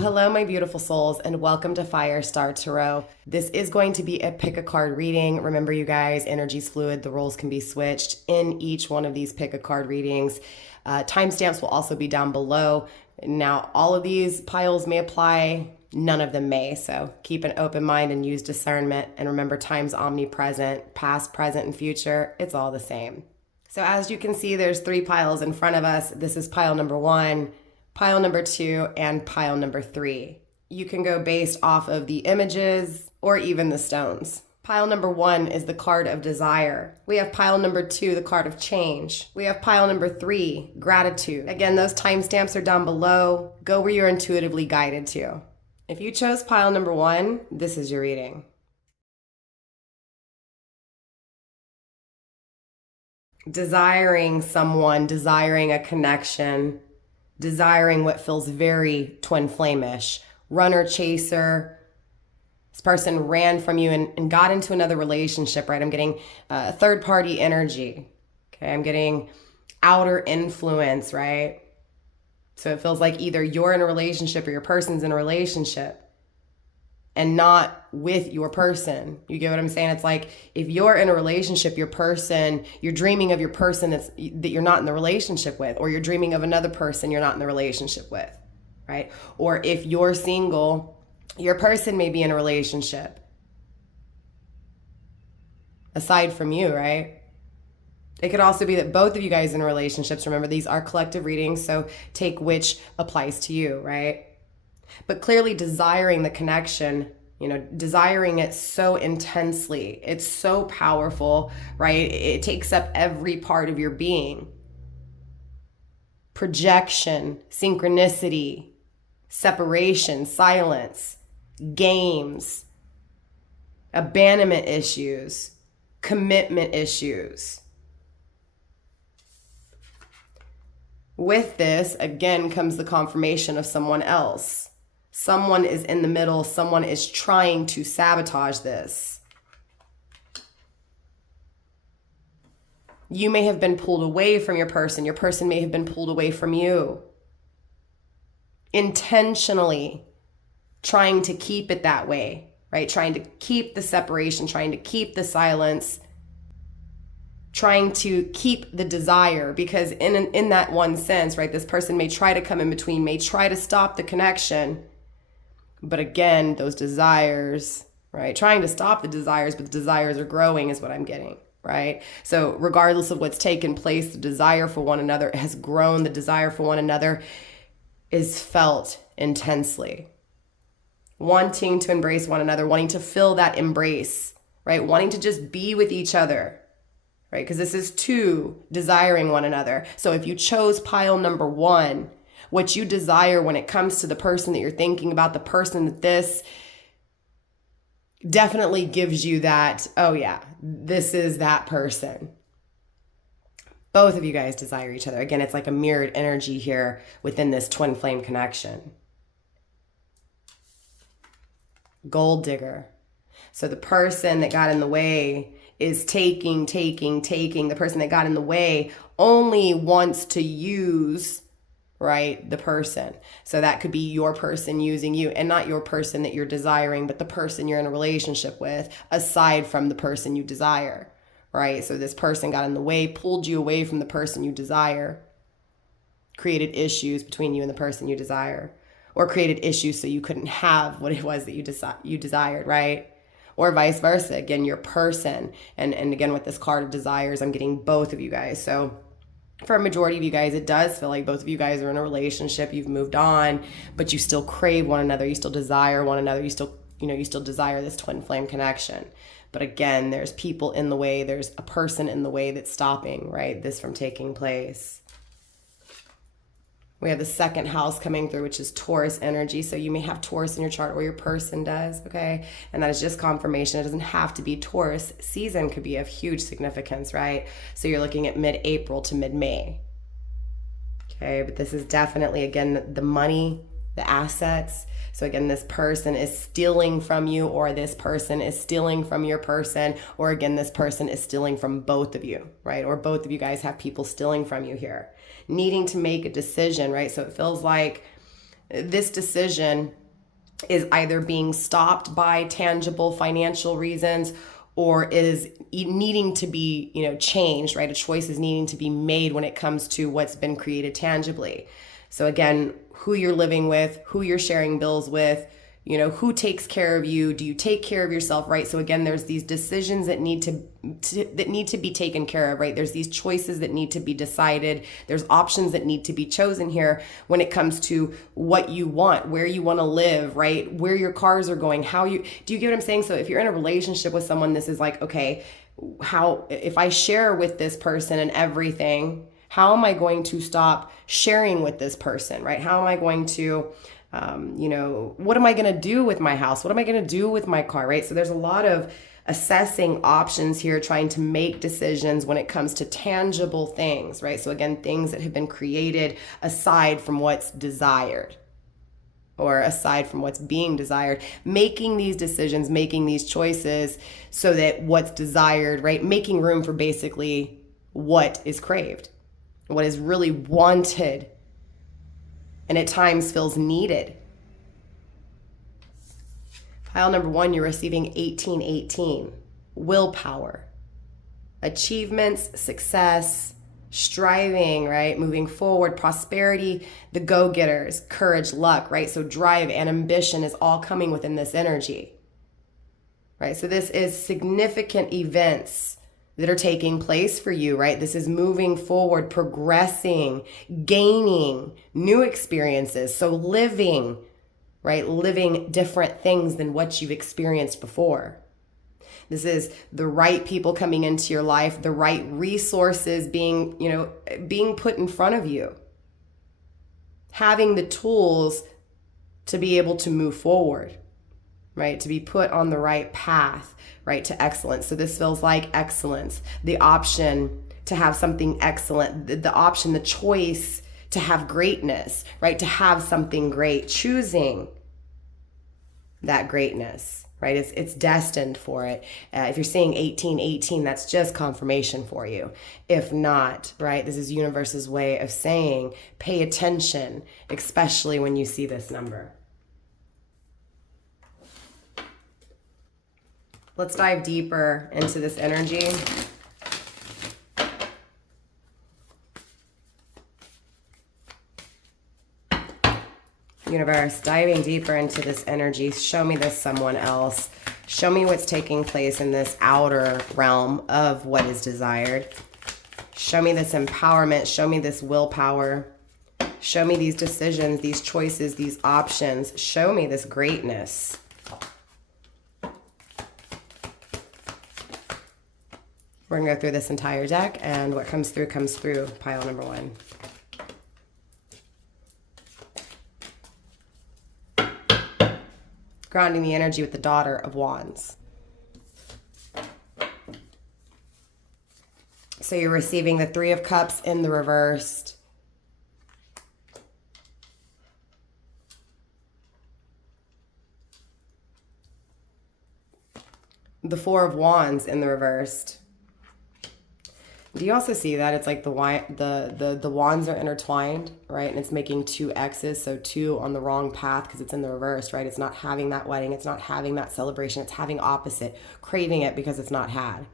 Well, hello, my beautiful souls, and welcome to FireStar Tarot. This is going to be a pick a card reading. Remember, you guys, energy's fluid. The roles can be switched in each one of these pick a card readings. Timestamps will also be down below. Now, all of these piles may apply. None of them may. So keep an open mind and use discernment. And remember, time's omnipresent, past, present, and future. It's all the same. So as you can see, there's 3 piles in front of us. This is pile number 1. Pile number 2, and pile number 3. You can go based off of the images or even the stones. Pile number 1 is the card of desire. We have pile number 2, the card of change. We have pile number 3, gratitude. Again, those timestamps are down below. Go where you're intuitively guided to. If you chose pile number 1, this is your reading. Desiring someone, desiring a connection, desiring what feels very twin flame-ish. Runner, chaser. This person ran from you and got into another relationship, right? I'm getting third-party energy. Okay, I'm getting outer influence, right? So it feels like either you're in a relationship or your person's in a relationship and not with your person. You get what I'm saying? It's like if you're in a relationship, your person, you're dreaming of your person that you're not in the relationship with, or you're dreaming of another person you're not in the relationship with, right? Or if you're single, your person may be in a relationship aside from you, right? It could also be that both of you guys in relationships. Remember, these are collective readings, so take which applies to you, right? But clearly desiring the connection, desiring it so intensely, it's so powerful, right? It takes up every part of your being. Projection, synchronicity, separation, silence, games, abandonment issues, commitment issues. With this, again, comes the confirmation of someone else. Someone is in the middle. Someone is trying to sabotage this. You may have been pulled away from your person. Your person may have been pulled away from you. Intentionally trying to keep it that way, right? Trying to keep the separation, trying to keep the silence, trying to keep the desire, because in that one sense, right, this person may try to come in between, may try to stop the connection. But again, those desires, right, trying to stop the desires, but the desires are growing is what I'm getting, right? So regardless of what's taken place, the desire for one another has grown. The desire for one another is felt intensely. Wanting to embrace one another, wanting to feel that embrace, right? Wanting to just be with each other, right? Because this is 2 desiring one another. So if you chose pile number 1, what you desire when it comes to the person that you're thinking about, the person that this definitely gives you that, oh yeah, this is that person. Both of you guys desire each other. Again, it's like a mirrored energy here within this twin flame connection. Gold digger. So the person that got in the way is taking. The person that got in the way only wants to use, right, the person. So that could be your person using you, and not your person that you're desiring, but the person you're in a relationship with, aside from the person you desire, right? So this person got in the way, pulled you away from the person you desire, created issues between you and the person you desire, or created issues so you couldn't have what it was that you desired, right? Or vice versa. Again, your person. And again, with this card of desires, I'm getting both of you guys. So for a majority of you guys, it does feel like both of you guys are in a relationship, you've moved on, but you still crave one another, you still desire one another, you still desire this twin flame connection. But again, there's people in the way, there's a person in the way that's stopping, right, this from taking place. We have the second house coming through, which is Taurus energy. So you may have Taurus in your chart, or your person does, okay? And that is just confirmation. It doesn't have to be Taurus. Season could be of huge significance, right? So you're looking at mid-April to mid-May. Okay, but this is definitely, again, the money, the assets. So again, this person is stealing from you, or this person is stealing from your person, or again, this person is stealing from both of you, right? Or both of you guys have people stealing from you here, needing to make a decision, right? So it feels like this decision is either being stopped by tangible financial reasons or is needing to be, changed, right? A choice is needing to be made when it comes to what's been created tangibly. So again, who you're living with, who you're sharing bills with, who takes care of you? Do you take care of yourself, right? So again, there's these decisions that need to be taken care of, right? There's these choices that need to be decided. There's options that need to be chosen here when it comes to what you want, where you want to live, right? Where your cars are going, do you get what I'm saying? So if you're in a relationship with someone, this is like, okay, if I share with this person and everything, how am I going to stop sharing with this person, right? How am I going to what am I going to do with my house? What am I going to do with my car, right? So there's a lot of assessing options here, trying to make decisions when it comes to tangible things, right? So again, things that have been created aside from what's desired or aside from what's being desired, making these decisions, making these choices so that what's desired, right? Making room for basically what is craved, what is really wanted, and at times feels needed. Pile number 1, you're receiving 1818, willpower, achievements, success, striving, right? Moving forward, prosperity, the go-getters, courage, luck, right? So drive and ambition is all coming within this energy, right? So this is significant events that are taking place for you, right? This is moving forward, progressing, gaining new experiences. So living, right? Living different things than what you've experienced before. This is the right people coming into your life, the right resources being put in front of you. Having the tools to be able to move forward, right? To be put on the right path, right? To excellence. So this feels like excellence, the option to have something excellent, the option, the choice to have greatness, right? To have something great, choosing that greatness, right? It's destined for it. If you're seeing 1818, that's just confirmation for you. If not, right? This is universe's way of saying, pay attention, especially when you see this number. Let's dive deeper into this energy. Universe, diving deeper into this energy, show me this someone else. Show me what's taking place in this outer realm of what is desired. Show me this empowerment. Show me this willpower. Show me these decisions, these choices, these options. Show me this greatness. We're going to go through this entire deck, and what comes through, pile number 1. Grounding the energy with the Daughter of Wands. So you're receiving the 3 of Cups in the reversed. The 4 of Wands in the reversed. Do you also see that it's like the wands are intertwined, right? And it's making 2 X's, so 2 on the wrong path because it's in the reverse, right? It's not having that wedding. It's not having that celebration. It's having opposite, craving it because it's not had,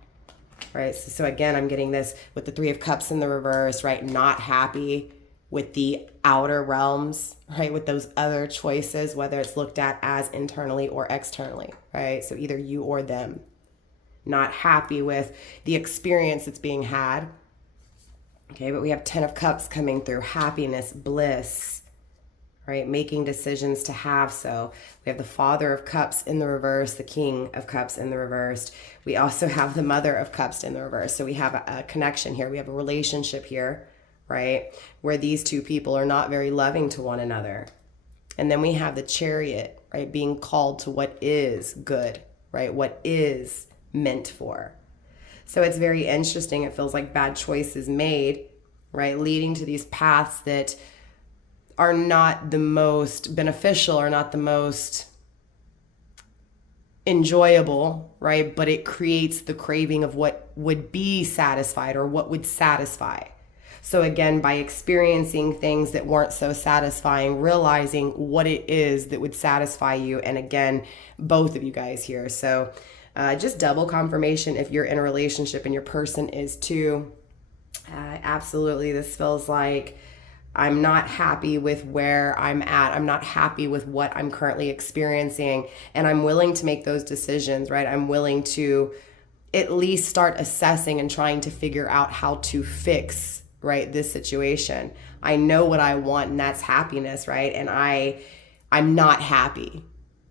right? So again, I'm getting this with the 3 of Cups in the reverse, right? Not happy with the outer realms, right? With those other choices, whether it's looked at as internally or externally, right? So either you or them. Not happy with the experience that's being had. Okay, but we have 10 of Cups coming through. Happiness, bliss, right? Making decisions to have so. We have the Father of Cups in the reverse, the King of Cups in the reverse. We also have the Mother of Cups in the reverse. So we have a connection here. We have a relationship here, right? Where these 2 people are not very loving to one another. And then we have the Chariot, right? Being called to what is good, right? What is meant for. So it's very interesting. It feels like bad choices made, right? Leading to these paths that are not the most beneficial or not the most enjoyable, right? But it creates the craving of what would be satisfied or what would satisfy. So again, by experiencing things that weren't so satisfying, realizing what it is that would satisfy you. And again, both of you guys here. So just double confirmation if you're in a relationship and your person is too. Absolutely, this feels like I'm not happy with where I'm at. I'm not happy with what I'm currently experiencing. And I'm willing to make those decisions, right? I'm willing to at least start assessing and trying to figure out how to fix, right, this situation. I know what I want, and that's happiness, right? And I'm not happy.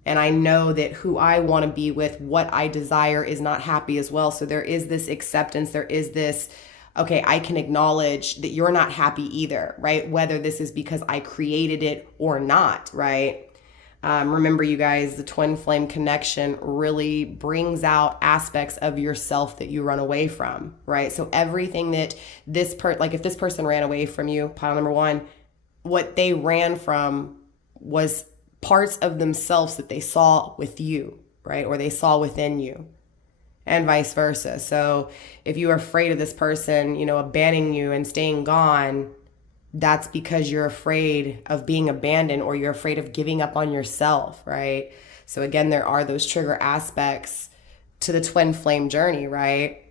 And I know that who I want to be with, what I desire, is not happy as well. So there is this acceptance. There is this, okay, I can acknowledge that you're not happy either, right? Whether this is because I created it or not, right? Remember, you guys, the twin flame connection really brings out aspects of yourself that you run away from, right? So everything that like if this person ran away from you, pile number one, what they ran from was parts of themselves that they saw with you, right? Or they saw within you, and vice versa. So if you are afraid of this person, abandoning you and staying gone, that's because you're afraid of being abandoned, or you're afraid of giving up on yourself, right? So again, there are those trigger aspects to the twin flame journey, right?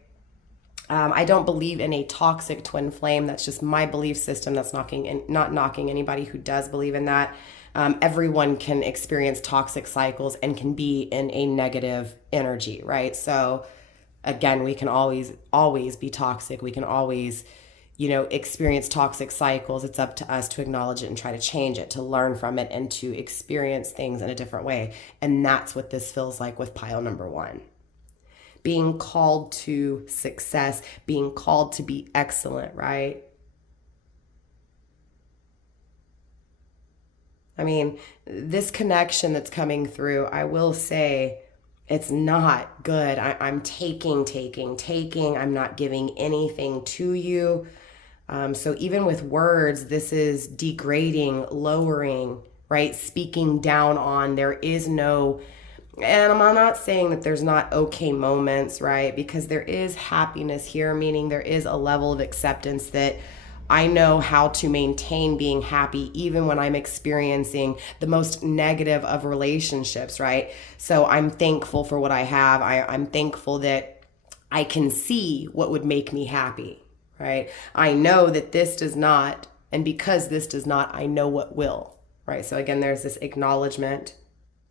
I don't believe in a toxic twin flame. That's just my belief system. That's not knocking anybody who does believe in that. Everyone can experience toxic cycles and can be in a negative energy, right? So again, we can always be toxic. We can always experience toxic cycles. It's up to us to acknowledge it and try to change it, to learn from it, and to experience things in a different way. And that's what this feels like with pile number one. Being called to success, being called to be excellent, right? I mean, this connection that's coming through, I will say, it's not good. I'm taking. I'm not giving anything to you. So even with words, this is degrading, lowering, right? Speaking down on. There is no, and I'm not saying that there's not okay moments, right? Because there is happiness here, meaning there is a level of acceptance that I know how to maintain being happy even when I'm experiencing the most negative of relationships, right? So I'm thankful for what I have. I'm thankful that I can see what would make me happy, right? I know that this does not, and because this does not, I know what will, right? So again, there's this acknowledgement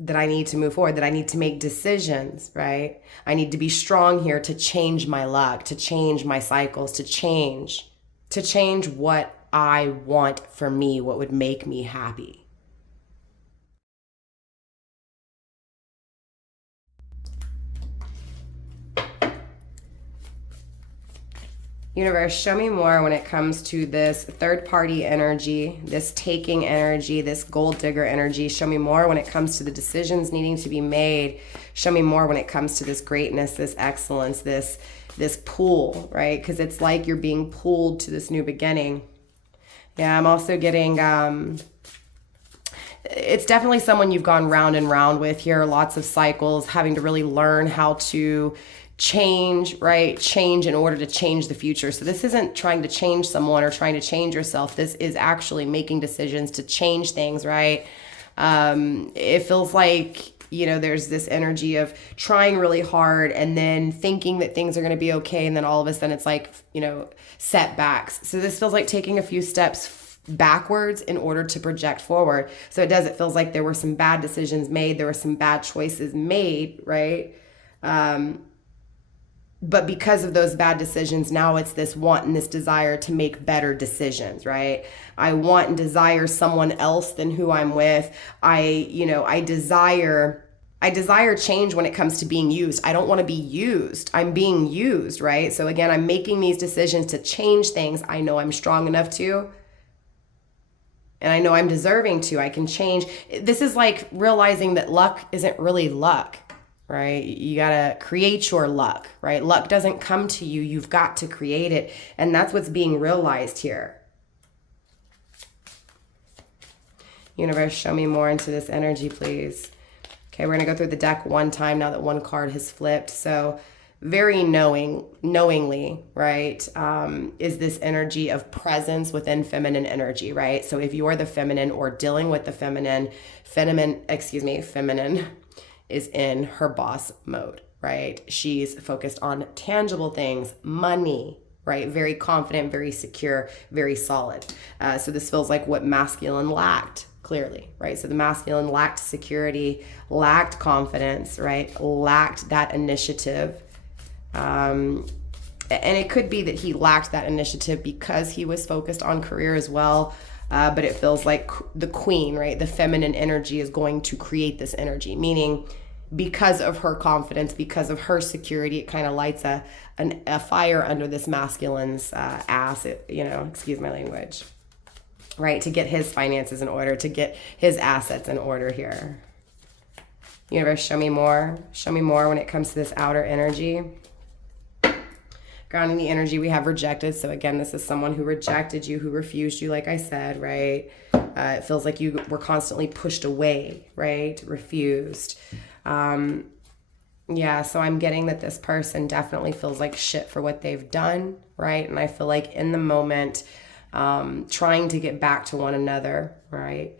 that I need to move forward, that I need to make decisions, right? I need to be strong here to change my luck, to change my cycles, to change what I want for me, what would make me happy. Universe, show me more when it comes to this third-party energy, this taking energy, this gold digger energy. Show me more when it comes to the decisions needing to be made. Show me more when it comes to this greatness, this excellence, this pull, right? Because it's like you're being pulled to this new beginning. Yeah, I'm also getting, it's definitely someone you've gone round and round with here, lots of cycles, having to really learn how to change, right? Change in order to change the future. So this isn't trying to change someone or trying to change yourself. This is actually making decisions to change things, right? It feels like, there's this energy of trying really hard and then thinking that things are going to be okay. And then all of a sudden it's like, setbacks. So this feels like taking a few steps backwards in order to project forward. So it feels like there were some bad decisions made. There were some bad choices made, right? But because of those bad decisions, now it's this want and this desire to make better decisions, right? I want and desire someone else than who I'm with. I desire change when it comes to being used. I don't want to be used. I'm being used, right? So again, I'm making these decisions to change things. I know I'm strong enough to, and I know I'm deserving to. I can change. This is like realizing that luck isn't really luck. Right? You got to create your luck, right? Luck doesn't come to you. You've got to create it. And that's what's being realized here. Universe, show me more into this energy, please. Okay, we're going to go through the deck one time now that one card has flipped. So very knowingly, right, is this energy of presence within feminine energy, right? So if you're the feminine or dealing with the feminine is in her boss mode, right? She's focused on tangible things, money, right? Very confident, very secure, very solid. So this feels like what masculine lacked, clearly, right? So the masculine lacked security, lacked confidence, right? Lacked that initiative. And it could be that he lacked that initiative because he was focused on career as well. But it feels like the queen, right? The feminine energy is going to create this energy, meaning because of her confidence, because of her security, it kind of lights a fire under this masculine's ass, excuse my language, right? To get his finances in order, to get his assets in order here. Universe, show me more. Show me more when it comes to this outer energy. Grounding the energy, we have rejected. So again, this is someone who rejected you, who refused you, like I said, right? It feels like you were constantly pushed away, right? Refused. So I'm getting that this person definitely feels like shit for what they've done, right? And I feel like in the moment, trying to get back to one another, right?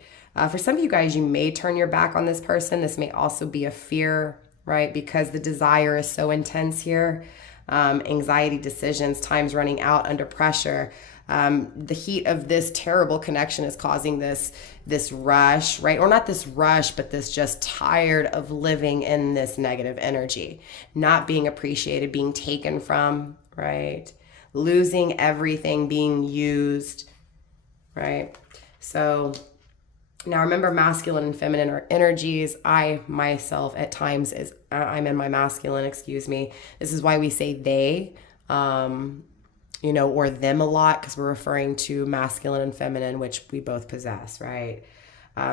For some of you guys, you may turn your back on this person. This may also be a fear, right? Because the desire is so intense here. Anxiety, decisions, time's running out, under pressure. The heat of this terrible connection is causing this rush, right? Or not this rush, but this just tired of living in this negative energy, not being appreciated, being taken from, right? Losing everything, being used, right? So now remember, masculine and feminine are energies. I myself at times I'm in my masculine, excuse me. This is why we say they, or them a lot, because we're referring to masculine and feminine, which we both possess, right?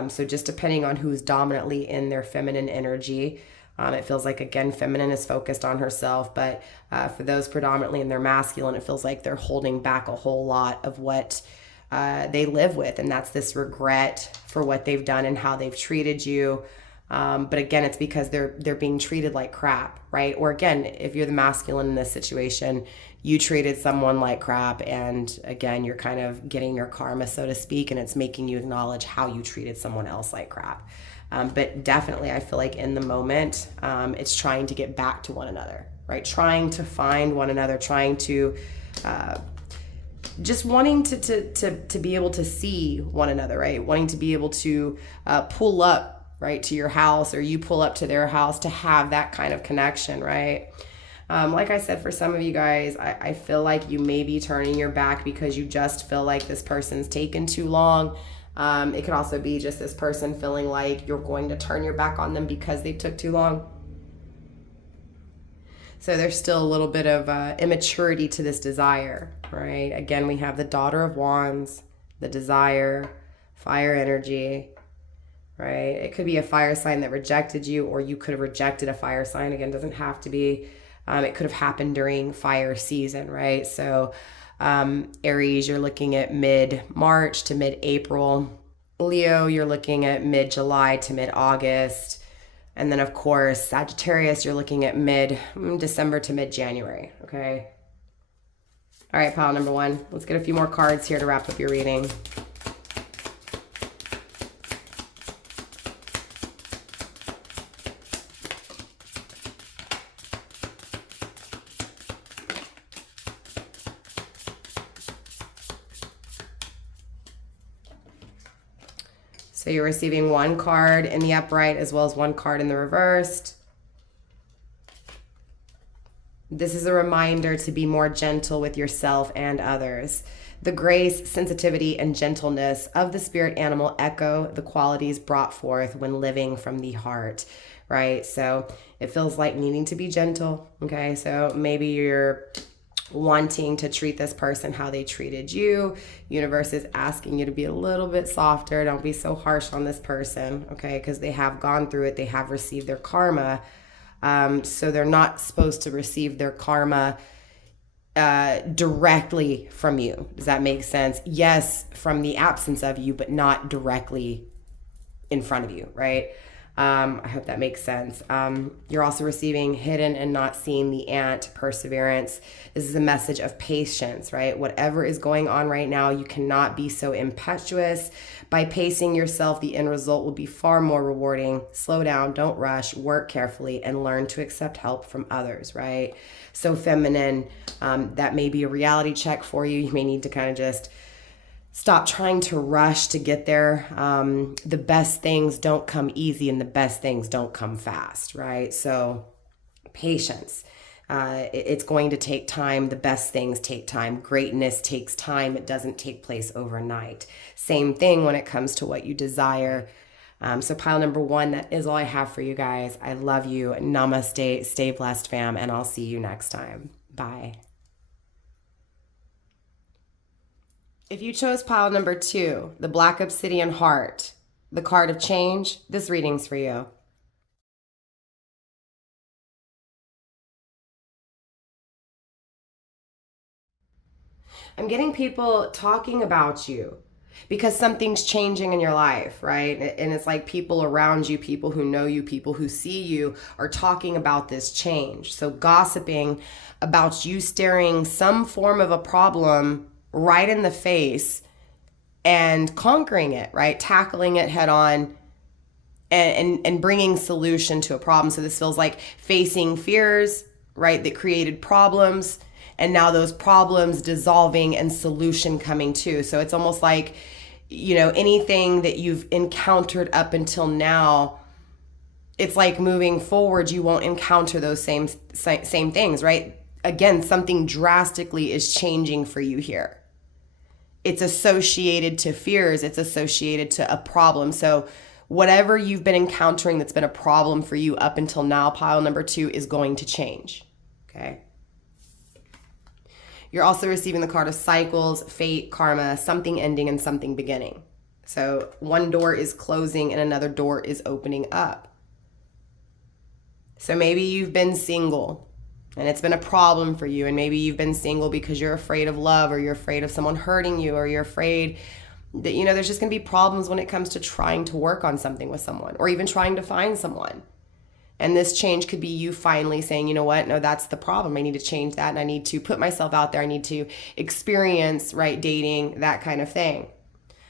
So just depending on who's dominantly in their feminine energy, it feels like, again, feminine is focused on herself, but for those predominantly in their masculine, it feels like they're holding back a whole lot of what they live with, and that's this regret for what they've done and how they've treated you. But again, it's because they're being treated like crap, right? Or again, if you're the masculine in this situation, you treated someone like crap, and again, you're kind of getting your karma, so to speak, and it's making you acknowledge how you treated someone else like crap. But definitely, I feel like in the moment, it's trying to get back to one another, right? Trying to find one another, trying to just wanting to be able to see one another, right? Wanting to be able to pull up, right, to your house, or you pull up to their house, to have that kind of connection, right? Like I said, for some of you guys, I feel like you may be turning your back because you just feel like this person's taken too long. It could also be just this person feeling like you're going to turn your back on them because they took too long. So there's still a little bit of immaturity to this desire, right? Again, we have the Daughter of Wands, the desire, fire energy, right? It could be a fire sign that rejected you, or you could have rejected a fire sign. Again, doesn't have to be. It could have happened during fire season, right? So Aries, you're looking at mid-March to mid-April. Leo, you're looking at mid-July to mid-August. And then, of course, Sagittarius, you're looking at mid-December to mid-January, okay? All right, pile number one. Let's get a few more cards here to wrap up your reading. So you're receiving one card in the upright as well as one card in the reversed. This is a reminder to be more gentle with yourself and others. The grace, sensitivity, and gentleness of the spirit animal echo the qualities brought forth when living from the heart, right? So it feels like needing to be gentle, okay? So maybe you're wanting to treat this person how they treated you. Universe is asking you to be a little bit softer. Don't be so harsh on this person, okay? Because they have gone through it. They have received their karma. So they're not supposed to receive their karma directly from you. Does that make sense? Yes, from the absence of you, but not directly in front of you, right? I hope that makes sense. You're also receiving hidden and not seen, the ant, perseverance. This is a message of patience, right? Whatever is going on right now, you cannot be so impetuous. By pacing yourself, the end result will be far more rewarding. Slow down, don't rush, work carefully, and learn to accept help from others, right? So feminine, that may be a reality check for you. You may need to kind of just stop trying to rush to get there. The best things don't come easy, and the best things don't come fast, right? So patience. It's going to take time. The best things take time. Greatness takes time. It doesn't take place overnight. Same thing when it comes to what you desire. So pile number 1, that is all I have for you guys. I love you. Namaste. Stay blessed, fam, and I'll see you next time. Bye. If you chose pile number 2, the Black Obsidian Heart, the card of change, this reading's for you. I'm getting people talking about you because something's changing in your life, right? And it's like people around you, people who know you, people who see you are talking about this change. So gossiping about you staring some form of a problem right in the face and conquering it, right? Tackling it head on and bringing solution to a problem. So this feels like facing fears, right, that created problems, and now those problems dissolving and solution coming too. So it's almost like, anything that you've encountered up until now, it's like moving forward, you won't encounter those same things, right? Again, something drastically is changing for you here. It's associated to fears. It's associated to a problem. So whatever you've been encountering that's been a problem for you up until now, pile number 2 is going to change. Okay. You're also receiving the card of cycles, fate, karma, something ending and something beginning. So one door is closing and another door is opening up. So maybe you've been single and it's been a problem for you, and maybe you've been single because you're afraid of love, or you're afraid of someone hurting you, or you're afraid that, there's just going to be problems when it comes to trying to work on something with someone, or even trying to find someone. And this change could be you finally saying, you know what, no, that's the problem. I need to change that, and I need to put myself out there. I need to experience, right, dating, that kind of thing.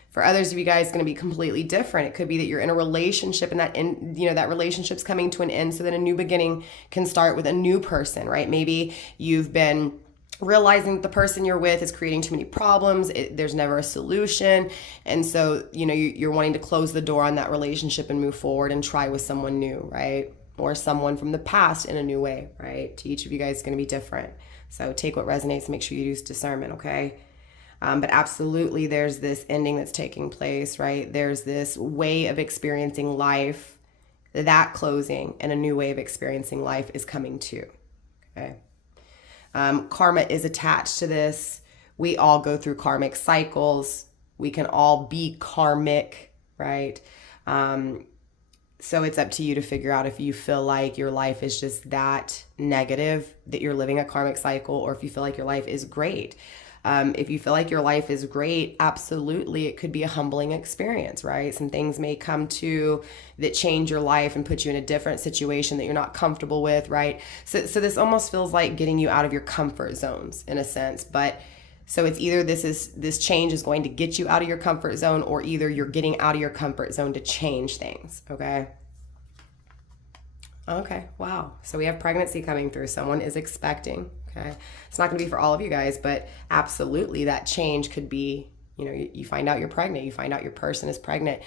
For others of you guys, it's going to be completely different. It could be that you're in a relationship, and that relationship's coming to an end so that a new beginning can start with a new person, right? Maybe you've been realizing that the person you're with is creating too many problems. There's never a solution. And so, you're wanting to close the door on that relationship and move forward and try with someone new, right? Or someone from the past in a new way, right? To each of you guys, it's going to be different. So take what resonates and make sure you use discernment, okay? But absolutely, there's this ending that's taking place, right? There's this way of experiencing life, that closing, and a new way of experiencing life is coming too, okay? Karma is attached to this. We all go through karmic cycles. We can all be karmic, right? So it's up to you to figure out if you feel like your life is just that negative, that you're living a karmic cycle, or if you feel like your life is great. If you feel like your life is great, absolutely, it could be a humbling experience, right? Some things may come to that change your life and put you in a different situation that you're not comfortable with, right? So this almost feels like getting you out of your comfort zones in a sense, but so it's either this change is going to get you out of your comfort zone, or either you're getting out of your comfort zone to change things, okay? Okay, wow. So we have pregnancy coming through. Someone is expecting. Okay. It's not going to be for all of you guys, but absolutely that change could be, you find out you're pregnant, you find out your person is pregnant,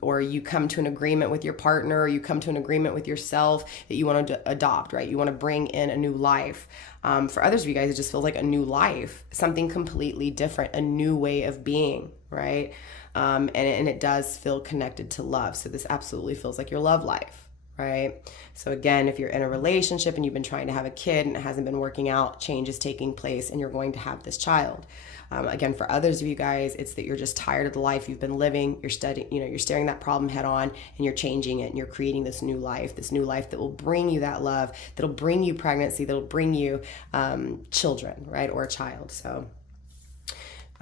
or you come to an agreement with your partner, or you come to an agreement with yourself that you want to adopt, right? You want to bring in a new life. For others of you guys, it just feels like a new life, something completely different, a new way of being, right? And it does feel connected to love. So this absolutely feels like your love life. Right? So again, if you're in a relationship and you've been trying to have a kid and it hasn't been working out, change is taking place and you're going to have this child. Again, for others of you guys, it's that you're just tired of the life you've been living. You're studying, you're staring that problem head on and you're changing it, and you're creating this new life that will bring you that love, that'll bring you pregnancy, that'll bring you children, right? Or a child. So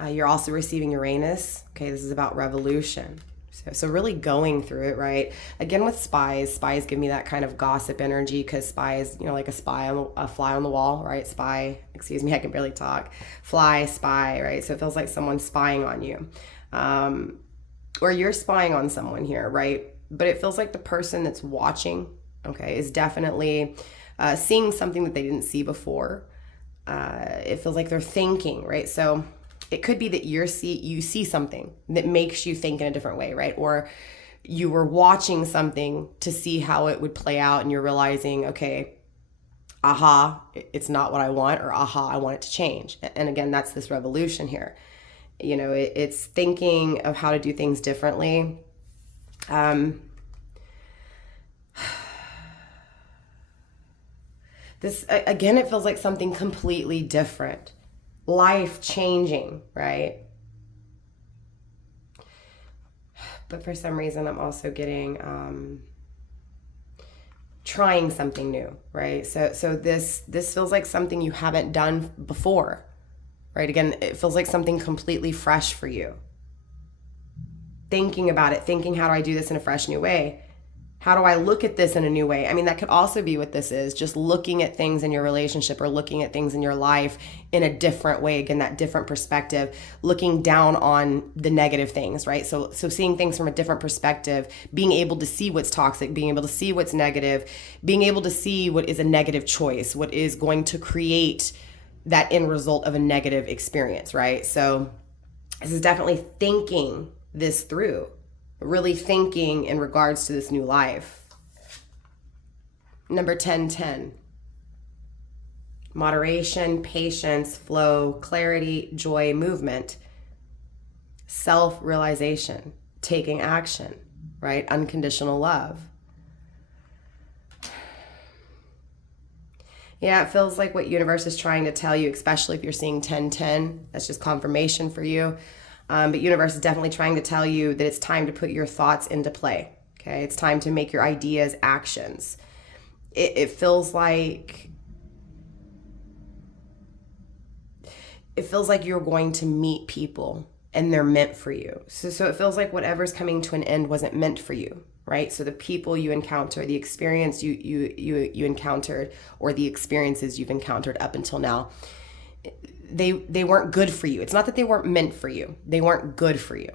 you're also receiving Uranus. Okay, this is about revolution. So So really going through it, right? Again, with spies give me that kind of gossip energy, because spies, like a fly on the wall, right? Spy, excuse me, I can barely talk. Fly, spy, right? So it feels like someone's spying on you. Or you're spying on someone here, right? But it feels like the person that's watching, okay, is definitely seeing something that they didn't see before. It feels like they're thinking, right? So it could be that you see something that makes you think in a different way, right? Or you were watching something to see how it would play out, and you're realizing, okay, aha, it's not what I want, or aha, I want it to change. And again, that's this revolution here. It's thinking of how to do things differently. This, again, it feels like something completely different, life changing, right? But for some reason, I'm also getting trying something new, right? So this feels like something you haven't done before, right? Again, it feels like something completely fresh for you. Thinking about it, thinking, how do I do this in a fresh new way? How do I look at this in a new way? I mean, that could also be what this is, just looking at things in your relationship or looking at things in your life in a different way. Again, that different perspective, looking down on the negative things, right? So seeing things from a different perspective, being able to see what's toxic, being able to see what's negative, being able to see what is a negative choice, what is going to create that end result of a negative experience, right? So this is definitely thinking this through. Really thinking in regards to this new life. Number 1010. Moderation, patience, flow, clarity, joy, movement, self-realization, taking action, right? Unconditional love. Yeah, it feels like what universe is trying to tell you, especially if you're seeing 1010. That's just confirmation for you. But universe is definitely trying to tell you that it's time to put your thoughts into play. Okay, it's time to make your ideas actions. It feels like you're going to meet people and they're meant for you. So it feels like whatever's coming to an end wasn't meant for you, right? So the people you encounter, the experience you encountered, or the experiences you've encountered up until now, they weren't good for you. It's not that they weren't meant for you. They weren't good for you.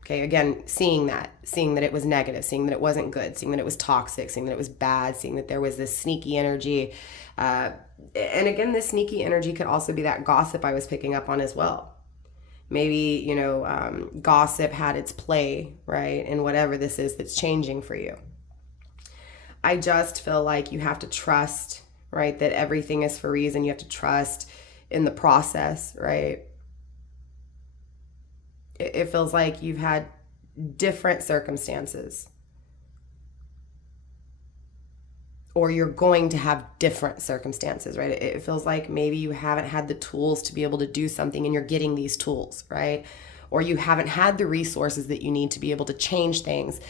Okay, again, seeing that it was negative, seeing that it wasn't good, seeing that it was toxic, seeing that it was bad, seeing that there was this sneaky energy. And again, this sneaky energy could also be that gossip I was picking up on as well. Maybe, gossip had its play, right? In whatever this is that's changing for you. I just feel like you have to trust, right? That everything is for a reason. You have to trust in the process, right? It feels like you've had different circumstances, or you're going to have different circumstances, right? It feels like maybe you haven't had the tools to be able to do something, and you're getting these tools, right? Or you haven't had the resources that you need to be able to change things.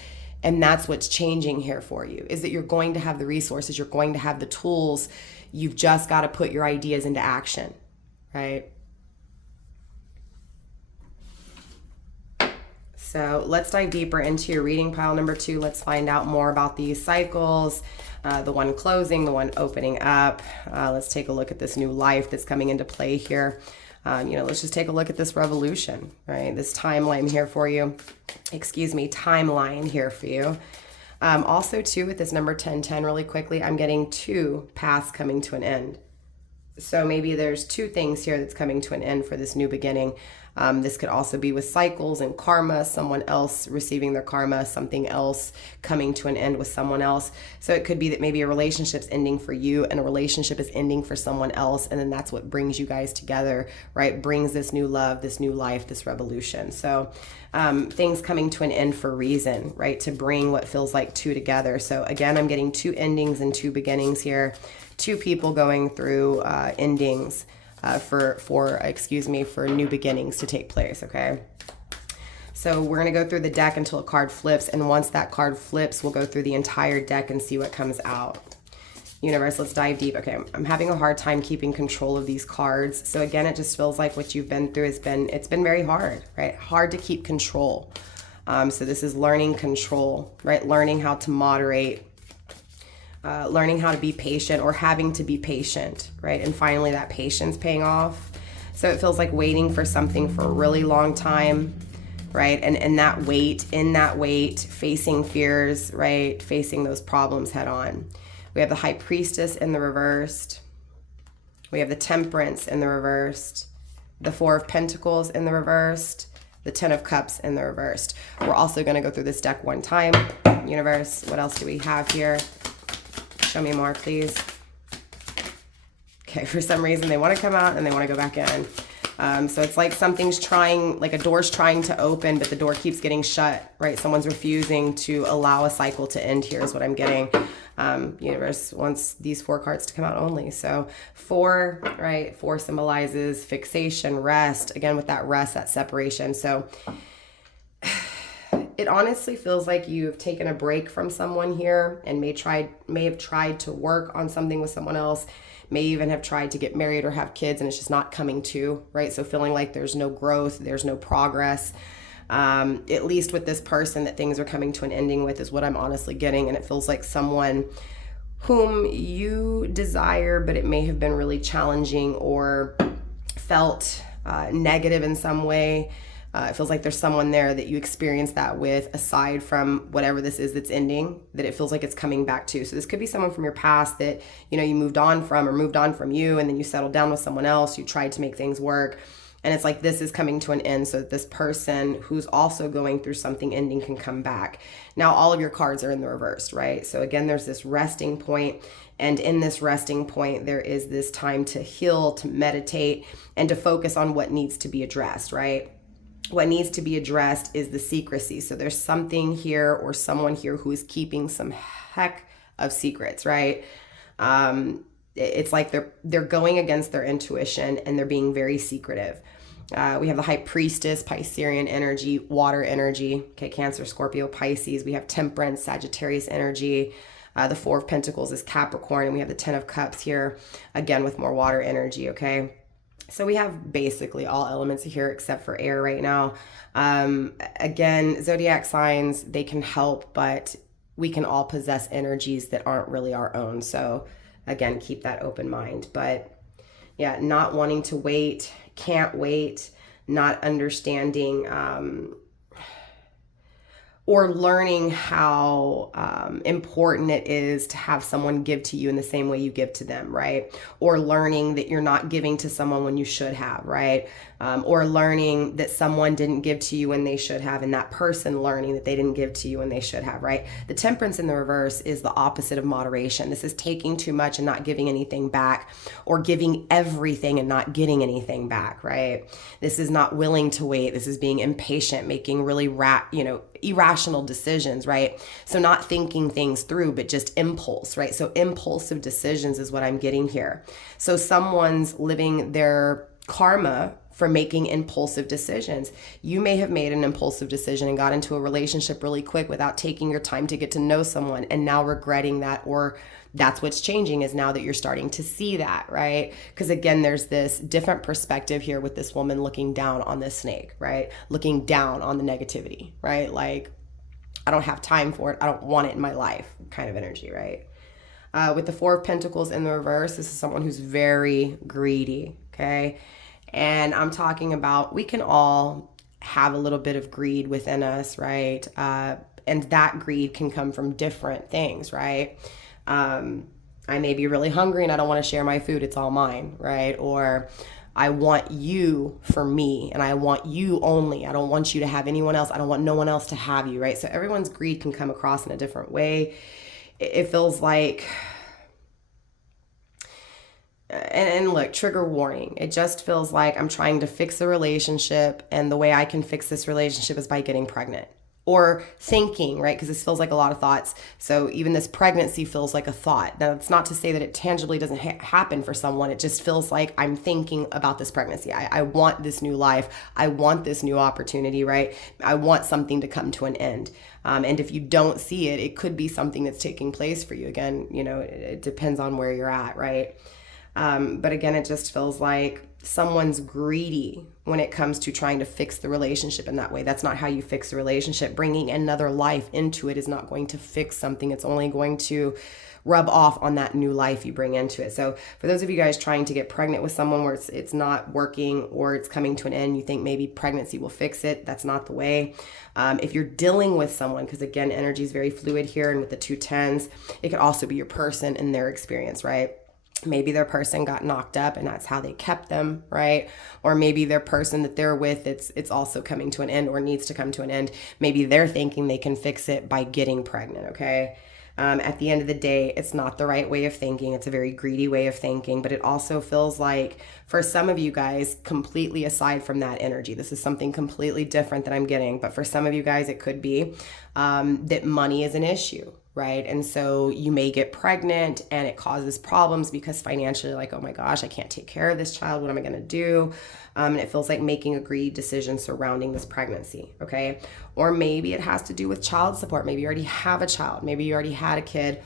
And that's what's changing here for you, is that you're going to have the resources, you're going to have the tools. You've just got to put your ideas into action, right? So let's dive deeper into your reading pile number 2. Let's find out more about these cycles, the one closing, the one opening up. Let's take a look at this new life that's coming into play here. Let's just take a look at this revolution, right? This timeline here for you. Timeline here for you. Also, too, with this number 1010, really quickly, I'm getting 2 paths coming to an end. So maybe there's 2 things here that's coming to an end for this new beginning. This could also be with cycles and karma, someone else receiving their karma, something else coming to an end with someone else. So it could be that maybe a relationship's ending for you and a relationship is ending for someone else. And then that's what brings you guys together, right? Brings this new love, this new life, this revolution. So things coming to an end for a reason, right? To bring what feels like 2 together. So again, I'm getting 2 endings and 2 beginnings here. 2 people going through endings for new beginnings to take place, okay? So we're going to go through the deck until a card flips, and once that card flips, we'll go through the entire deck and see what comes out. Universe, let's dive deep. Okay, I'm having a hard time keeping control of these cards. So again, it just feels like what you've been through it's been very hard, right? Hard to keep control. So this is learning control, right? Learning how to moderate, learning how to be patient or having to be patient, right? And finally that patience paying off. So it feels like waiting for something for a really long time, right? And in that wait, facing fears, right? Facing those problems head on. We have the High Priestess in the reversed. We have the Temperance in the reversed. The Four of Pentacles in the reversed. The Ten of Cups in the reversed. We're also going to go through this deck one time. Universe, what else do we have here? Show me more, please. Okay, for some reason they want to come out and they want to go back in. So it's like something's trying, like a door's trying to open, but the door keeps getting shut, right? Someone's refusing to allow a cycle to end here is what I'm getting. Universe wants these 4 cards to come out only. So 4, right? 4 symbolizes fixation, rest. Again, with that rest, that separation. So it honestly feels like you've taken a break from someone here and may have tried to work on something with someone else, may even have tried to get married or have kids, and it's just not coming to, right? So feeling like there's no growth, there's no progress. At least with this person that things are coming to an ending with is what I'm honestly getting. And it feels like someone whom you desire, but it may have been really challenging or felt negative in some way. It feels like there's someone there that you experience that with, aside from whatever this is that's ending, that it feels like it's coming back to. So this could be someone from your past that, you know, you moved on from, or moved on from you, and then you settled down with someone else. You tried to make things work. And it's like this is coming to an end so that this person who's also going through something ending can come back. Now, all of your cards are in the reverse, right? So again, there's this resting point. And in this resting point, there is this time to heal, to meditate, and to focus on what needs to be addressed, right? What needs to be addressed is the secrecy. So there's something here or someone here who is keeping some heck of secrets, right? It's like they're going against their intuition and they're being very secretive. We have the High Priestess, Piscean energy, water energy. Okay, Cancer, Scorpio, Pisces. We have Temperance, Sagittarius energy. The Four of Pentacles is Capricorn, and we have the Ten of Cups here, again with more water energy, okay? So we have basically all elements here except for air right now. Again, zodiac signs, they can help, but we can all possess energies that aren't really our own. So again, keep that open mind. But yeah, not wanting to wait, can't wait, not understanding or learning how important it is to have someone give to you in the same way you give to them, right? Or learning that you're not giving to someone when you should have, right? Or learning that someone didn't give to you when they should have, and that person learning that they didn't give to you when they should have, right? The Temperance in the reverse is the opposite of moderation. This is taking too much and not giving anything back, or giving everything and not getting anything back, right? This is not willing to wait. This is being impatient, making really irrational decisions, right? So not thinking things through, but just impulse, right? So impulsive decisions is what I'm getting here. So someone's living their karma for making impulsive decisions. You may have made an impulsive decision and got into a relationship really quick without taking your time to get to know someone, and now regretting that, or that's what's changing is now that you're starting to see that, right? Because again, there's this different perspective here with this woman looking down on this snake, right? Looking down on the negativity, right? Like, I don't have time for it. I don't want it in my life kind of energy, right? With the Four of Pentacles in the reverse, this is someone who's very greedy, okay? And I'm talking about, we can all have a little bit of greed within us, right? And that greed can come from different things, right? I may be really hungry and I don't want to share my food. It's all mine, right? Or I want you for me, and I want you only. I don't want you to have anyone else. I don't want no one else to have you, right? So everyone's greed can come across in a different way. It feels like, and look, trigger warning. It just feels like I'm trying to fix a relationship, and the way I can fix this relationship is by getting pregnant. Or thinking, right? Because this feels like a lot of thoughts. So even this pregnancy feels like a thought. Now, it's not to say that it tangibly doesn't happen for someone. It just feels like I'm thinking about this pregnancy. I want this new life. I want this new opportunity, right? I want something to come to an end. And if you don't see it, it could be something that's taking place for you. Again, it depends on where you're at, right? But again, it just feels like someone's greedy when it comes to trying to fix the relationship in that way. That's not how you fix a relationship. Bringing another life into it is not going to fix something. It's only going to rub off on that new life you bring into it. So for those of you guys trying to get pregnant with someone where it's not working or it's coming to an end, you think maybe pregnancy will fix it. That's not the way. If you're dealing with someone, because again, energy is very fluid here, and with the 2 10s, it could also be your person and their experience, right? Maybe their person got knocked up and that's how they kept them, right? Or maybe their person that they're with, it's also coming to an end or needs to come to an end. Maybe they're thinking they can fix it by getting pregnant, okay? At the end of the day, it's not the right way of thinking. It's a very greedy way of thinking, but it also feels like for some of you guys, completely aside from that energy, this is something completely different that I'm getting, but for some of you guys, it could be that money is an issue, right? And so you may get pregnant and it causes problems because financially, like, oh my gosh, I can't take care of this child. What am I going to do? And it feels like making a greedy decision surrounding this pregnancy, okay? Or maybe it has to do with child support. Maybe you already have a child. Maybe you already had a kid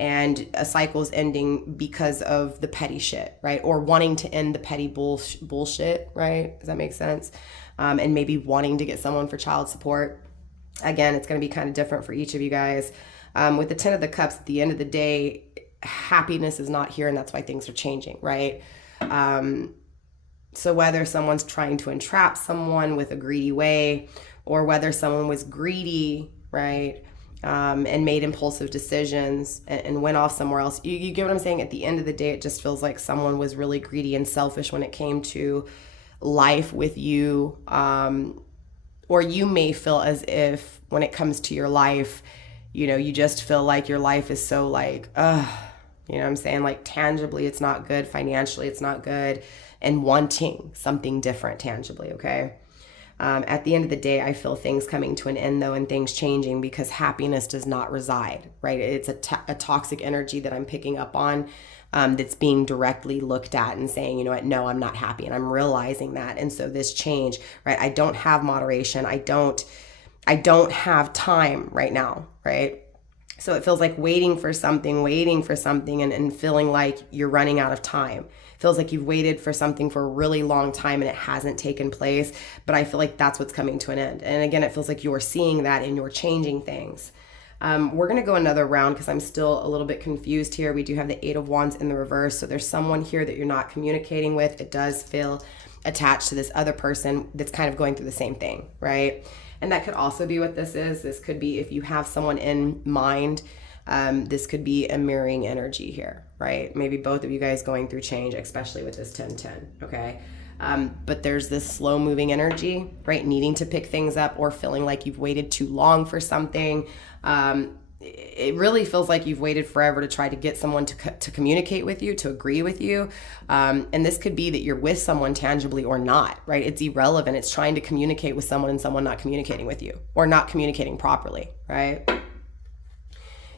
and a cycle is ending because of the petty shit, right? Or wanting to end the petty bullshit, right? Does that make sense? And maybe wanting to get someone for child support. Again, it's going to be kind of different for each of you guys. With the 10 of the cups, at the end of the day, happiness is not here, and that's why things are changing, right? So whether someone's trying to entrap someone with a greedy way, or whether someone was greedy, right, and made impulsive decisions and went off somewhere else, you get what I'm saying? At the end of the day, it just feels like someone was really greedy and selfish when it came to life with you, or you may feel as if when it comes to your life, you know, you just feel like your life is so like, you know what I'm saying? Like tangibly, it's not good. Financially, it's not good. And wanting something different tangibly, okay? At the end of the day, I feel things coming to an end though, and things changing, because happiness does not reside, right? It's a toxic energy that I'm picking up on, that's being directly looked at and saying, you know what, no, I'm not happy. And I'm realizing that. And so this change, right? I don't have moderation. I don't have time right now, right? So it feels like waiting for something and feeling like you're running out of time. It feels like you've waited for something for a really long time and it hasn't taken place, but I feel like that's what's coming to an end. And again, it feels like you're seeing that and you're changing things. We're going to go another round because I'm still a little bit confused here. We do have the 8 of Wands in the reverse. So there's someone here that you're not communicating with. It does feel attached to this other person that's kind of going through the same thing, right? And that could also be what this is. This could be, if you have someone in mind, this could be a mirroring energy here, right? Maybe both of you guys going through change, especially with this 10-10, okay? But there's this slow moving energy, right? Needing to pick things up or feeling like you've waited too long for something. It really feels like you've waited forever to try to get someone to communicate with you, to agree with you. And this could be that you're with someone tangibly or not, right? It's irrelevant. It's trying to communicate with someone and someone not communicating with you or not communicating properly, right?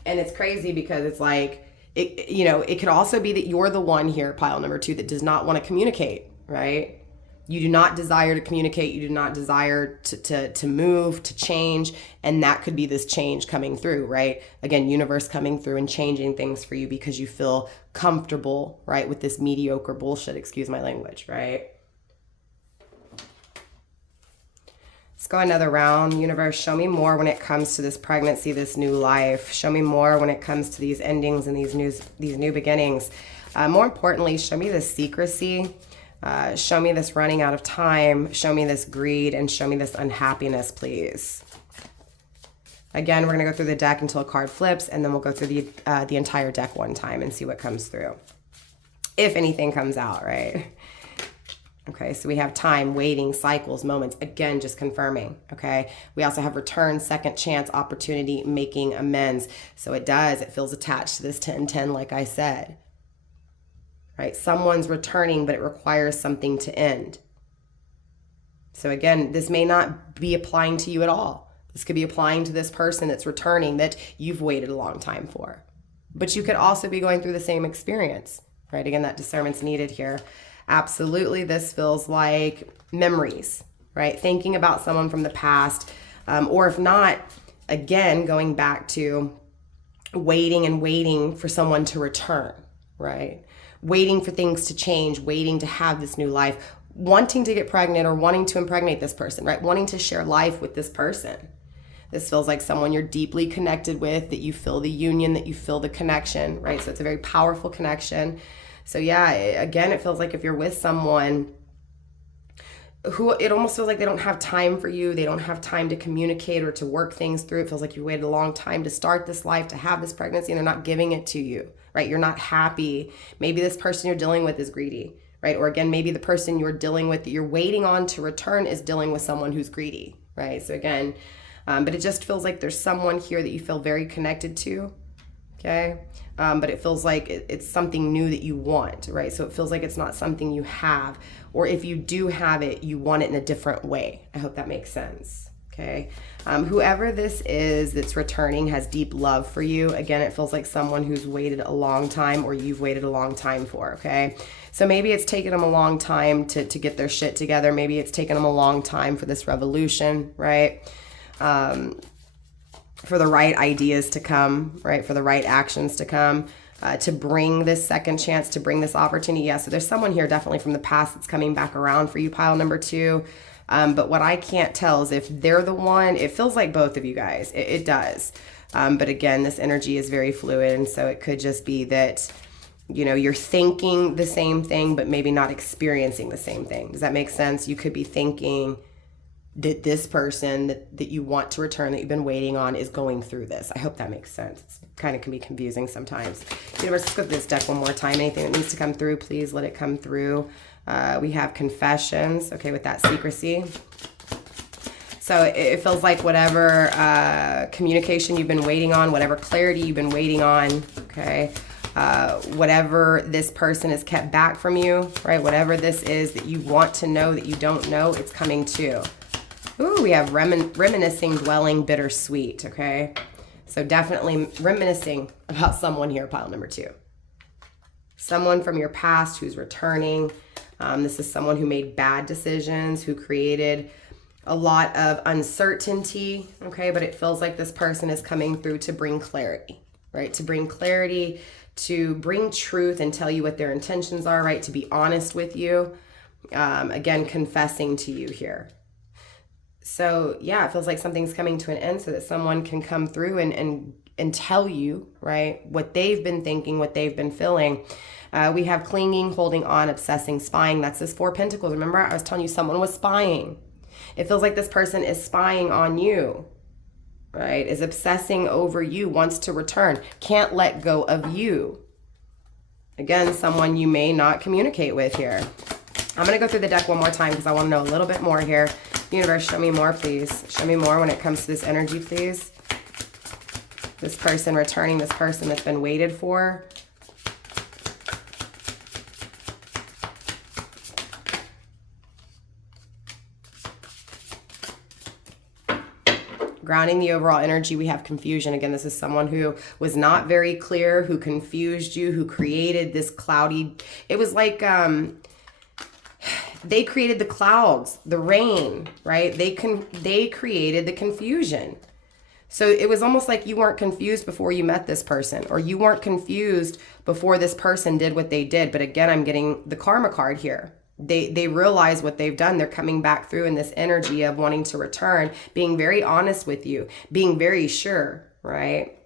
And it's crazy because it's like, it could also be that you're the one here, pile number 2, that does not want to communicate, right? You do not desire to communicate. You do not desire to move, to change. And that could be this change coming through, right? Again, universe coming through and changing things for you because you feel comfortable, right, with this mediocre bullshit, excuse my language, right? Let's go another round. Universe, show me more when it comes to this pregnancy, this new life. Show me more when it comes to these endings and these new beginnings. More importantly, show me the secrecy. Show me this running out of time. Show me this greed, and show me this unhappiness, please. Again, we're going to go through the deck until a card flips, and then we'll go through the entire deck one time and see what comes through. If anything comes out, right? Okay, so we have time, waiting, cycles, moments. Again, just confirming, okay? We also have return, second chance, opportunity, making amends. So it feels attached to this 10-10, like I said. Right? Someone's returning, but it requires something to end. So again, this may not be applying to you at all. This could be applying to this person that's returning that you've waited a long time for. But you could also be going through the same experience, right? Again, that discernment's needed here. Absolutely, this feels like memories, right? Thinking about someone from the past, or if not, again, going back to waiting and waiting for someone to return, right? waiting for things to change, waiting to have this new life, wanting to get pregnant or wanting to impregnate this person, right? Wanting to share life with this person. This feels like someone you're deeply connected with, that you feel the union, that you feel the connection, right? So it's a very powerful connection. So yeah, again, it feels like if you're with someone who it almost feels like they don't have time for you, they don't have time to communicate or to work things through. It feels like you waited a long time to start this life, to have this pregnancy, and they're not giving it to you, right? You're not happy. Maybe this person you're dealing with is greedy, right? Or again, maybe the person you're dealing with that you're waiting on to return is dealing with someone who's greedy, right? So again, but it just feels like there's someone here that you feel very connected to, okay? But it feels like it's something new that you want, right? So it feels like it's not something you have, or if you do have it, you want it in a different way. I hope that makes sense, okay? Whoever this is that's returning has deep love for you. Again, it feels like someone who's waited a long time or you've waited a long time for, okay? So maybe it's taken them a long time to get their shit together. Maybe it's taken them a long time for this revolution, right? For the right ideas to come, right? For the right actions to come, to bring this second chance, to bring this opportunity. Yeah, so there's someone here definitely from the past that's coming back around for you, pile number 2. But what I can't tell is if they're the one. It feels like both of you guys. It does. But again, this energy is very fluid. And so it could just be that, you know, you're thinking the same thing, but maybe not experiencing the same thing. Does that make sense? You could be thinking that this person that you want to return, that you've been waiting on, is going through this. I hope that makes sense. It's kind of can be confusing sometimes. Universe, let's go through this deck one more time. Anything that needs to come through, please let it come through. We have confessions, okay, with that secrecy. So it feels like whatever communication you've been waiting on, whatever clarity you've been waiting on, okay, whatever this person has kept back from you, right, whatever this is that you want to know that you don't know, it's coming to. Ooh, we have reminiscing, dwelling, bittersweet, okay? So definitely reminiscing about someone here, pile number 2. Someone from your past who's returning. This is someone who made bad decisions, who created a lot of uncertainty, okay? But it feels like this person is coming through to bring clarity, right? To bring clarity, to bring truth and tell you what their intentions are, right? To be honest with you. Again, confessing to you here. So yeah, it feels like something's coming to an end so that someone can come through and tell you, right, what they've been thinking, what they've been feeling. We have clinging, holding on, obsessing, spying. That's this 4 Pentacles. Remember, I was telling you someone was spying. It feels like this person is spying on you, right, is obsessing over you, wants to return, can't let go of you. Again, someone you may not communicate with here. I'm going to go through the deck one more time because I want to know a little bit more here. Universe, show me more, please. Show me more when it comes to this energy, please. This person returning, this person that's been waited for. Grounding the overall energy, we have confusion. Again, this is someone who was not very clear, who confused you, who created this cloudy... It was like... they created the clouds, the rain, right? They created the confusion. So it was almost like you weren't confused before you met this person, or you weren't confused before this person did what they did. But again, I'm getting the karma card here. They realize what they've done. They're coming back through in this energy of wanting to return, being very honest with you, being very sure, right?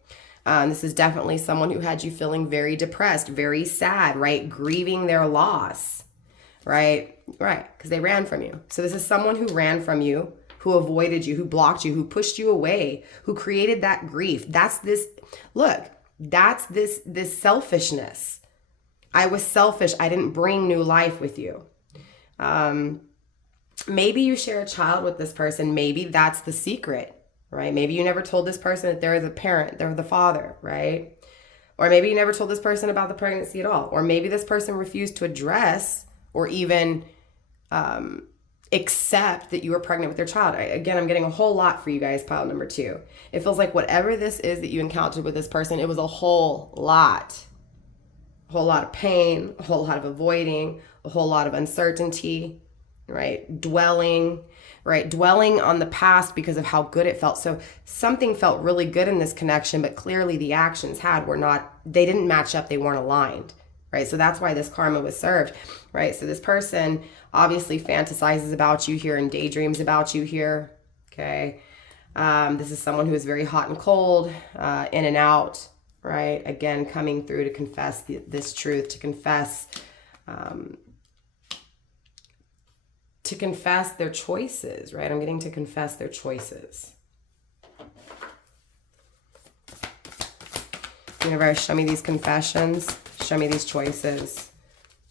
This is definitely someone who had you feeling very depressed, very sad, right? Grieving their loss. Right, because they ran from you. So this is someone who ran from you, who avoided you, who blocked you, who pushed you away, who created that grief. That's this, look, that's this selfishness. I was selfish. I didn't bring new life with you. Maybe you share a child with this person. Maybe that's the secret, right? Maybe you never told this person that they're the parent, they're the father, right? Or maybe you never told this person about the pregnancy at all. Or maybe this person refused to address or even accept that you were pregnant with their child. Again, I'm getting a whole lot for you guys, pile number 2. It feels like whatever this is that you encountered with this person, it was a whole lot. A whole lot of pain, a whole lot of avoiding, a whole lot of uncertainty, right? Dwelling, right? Dwelling on the past because of how good it felt. So something felt really good in this connection, but clearly the actions they didn't match up. They weren't aligned. right? So that's why this karma was served, right? So this person obviously fantasizes about you here and daydreams about you here, okay? This is someone who is very hot and cold, in and out, right? Again, coming through to confess this truth, to confess their choices, right? I'm getting to confess their choices. Universe, show me these confessions. Show me these choices.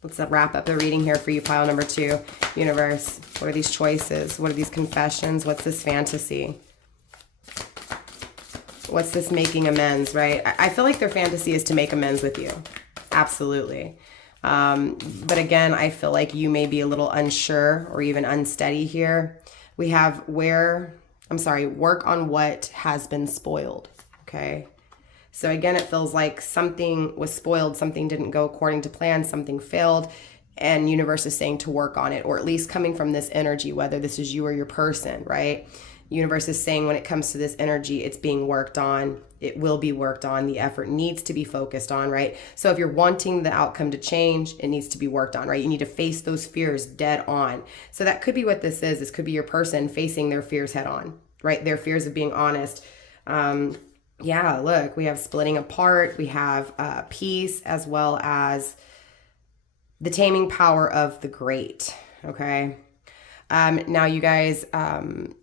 Let's wrap up the reading here for you, pile number 2. Universe, what are these choices? What are these confessions? What's this fantasy? What's this making amends, right? I feel like their fantasy is to make amends with you. Absolutely. But again, I feel like you may be a little unsure or even unsteady here. We have work on what has been spoiled, okay? So again, it feels like something was spoiled, something didn't go according to plan, something failed, and universe is saying to work on it, or at least coming from this energy, whether this is you or your person, right? Universe is saying when it comes to this energy, it's being worked on. It will be worked on. The effort needs to be focused on, right? So if you're wanting the outcome to change, it needs to be worked on, right? You need to face those fears dead on. So that could be what this is. This could be your person facing their fears head on, right? Their fears of being honest. Yeah, look, we have splitting apart. We have peace, as well as the taming power of the great, okay? Now, you guys,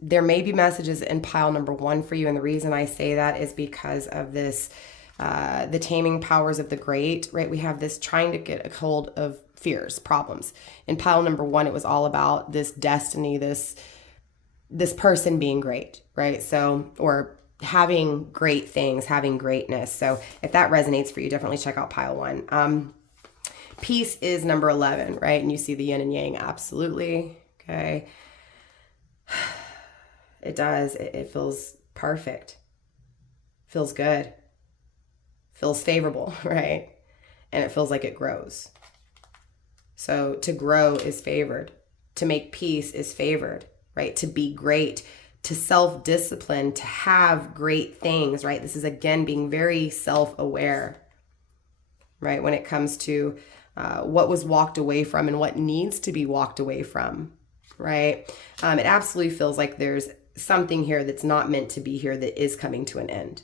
there may be messages in pile number 1 for you. And the reason I say that is because of this, the taming powers of the great, right? We have this trying to get a hold of fears, problems. In pile number 1, it was all about this destiny, this person being great, right? So, or having great things, having greatness. So if that resonates for you, definitely check out pile 1. Peace is number 11, right? And you see the yin and yang. Absolutely. Okay. It does. It feels perfect. Feels good. Feels favorable, right? And it feels like it grows. So to grow is favored. To make peace is favored, right? To be great, to self-discipline, to have great things, right? This is, again, being very self-aware, right? When it comes to what was walked away from and what needs to be walked away from, right? It absolutely feels like there's something here that's not meant to be here that is coming to an end.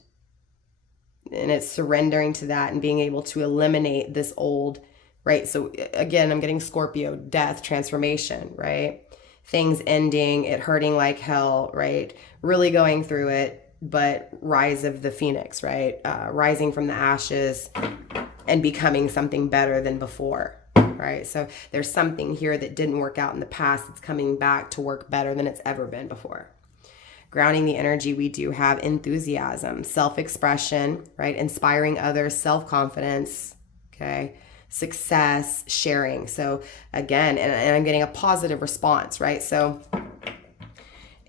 And it's surrendering to that and being able to eliminate this old, right? So again, I'm getting Scorpio, death, transformation, right? Things ending, it hurting like hell, right? Really going through it, but rise of the phoenix, right? Rising from the ashes and becoming something better than before, right? So there's something here that didn't work out in the past that's coming back to work better than it's ever been before. Grounding the energy, we do have enthusiasm, self-expression, right? Inspiring others, self-confidence, okay? Success, sharing. So again, and I'm getting a positive response, right? So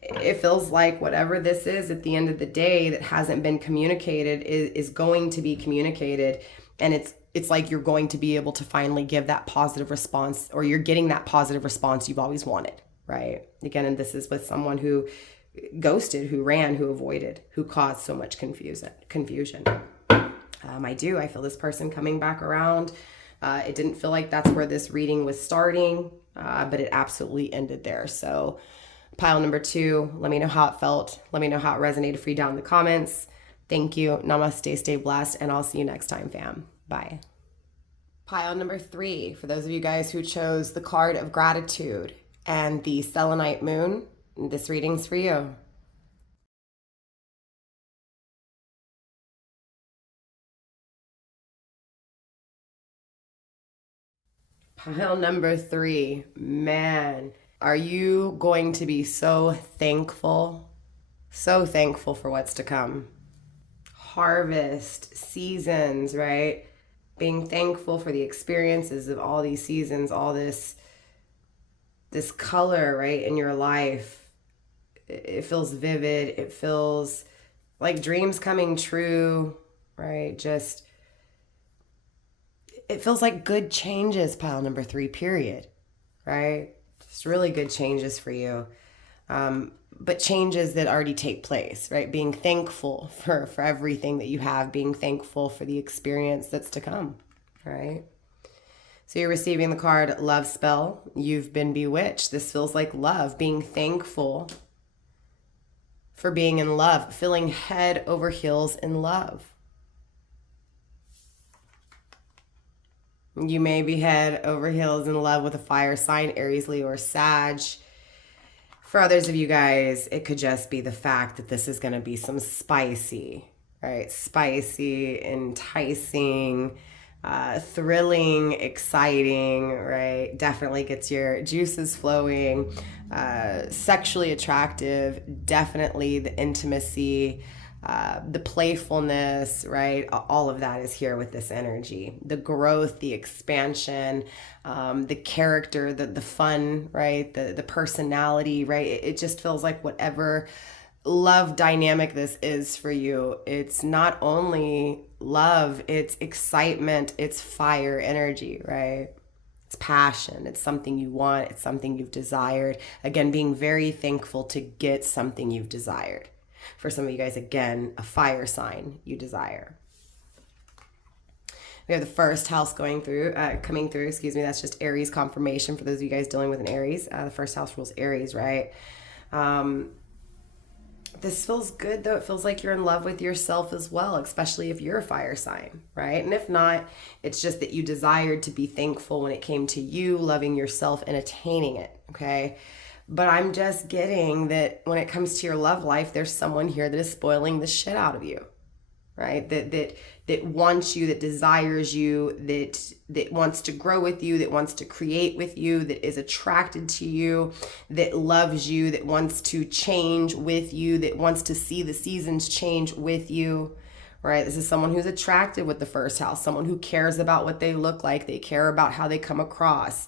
it feels like whatever this is at the end of the day that hasn't been communicated is going to be communicated. And it's like you're going to be able to finally give that positive response, or you're getting that positive response you've always wanted, right? Again, and this is with someone who ghosted, who ran, who avoided, who caused so much confusion. I feel this person coming back around. It didn't feel like that's where this reading was starting, but it absolutely ended there. So pile number 2, let me know how it felt. Let me know how it resonated for you down in the comments. Thank you. Namaste, stay blessed, and I'll see you next time, fam. Bye. Pile number 3, for those of you guys who chose the card of gratitude and the selenite moon, this reading's for you. Pile number 3, man, are you going to be so thankful for what's to come? Harvest, seasons, right? Being thankful for the experiences of all these seasons, all this color, right, in your life. It feels vivid. It feels like dreams coming true, right? Just, it feels like good changes, pile number 3, period, right? Just really good changes for you. But changes that already take place, right? Being thankful for everything that you have, being thankful for the experience that's to come, right? So you're receiving the card Love Spell. You've been bewitched. This feels like love, being thankful for being in love, feeling head over heels in love. You may be head over heels in love with a fire sign, Aries, Leo, or Sag. For others of you guys, it could just be the fact that this is going to be some spicy, right? Spicy, enticing, thrilling, exciting, right? Definitely gets your juices flowing, sexually attractive, definitely the intimacy, the playfulness, right? All of that is here with this energy. The growth, the expansion, the character, the fun, right? The personality, right? It just feels like whatever love dynamic this is for you, it's not only love, it's excitement, it's fire energy, right? It's passion, it's something you want, it's something you've desired. Again, being very thankful to get something you've desired. For some of you guys, again, a fire sign you desire. We have the first house coming through, That's just Aries confirmation for those of you guys dealing with an Aries. The first house rules Aries, right? This feels good, though. It feels like you're in love with yourself as well, especially if you're a fire sign, right? And if not, it's just that you desired to be thankful when it came to you loving yourself and attaining it, okay? But I'm just getting that when it comes to your love life, there's someone here that is spoiling the shit out of you, right? That wants you, that desires you, that wants to grow with you, that wants to create with you, that is attracted to you, that loves you, that wants to change with you, that wants to see the seasons change with you, right? This is someone who's attracted with the first house, someone who cares about what they look like, they care about how they come across.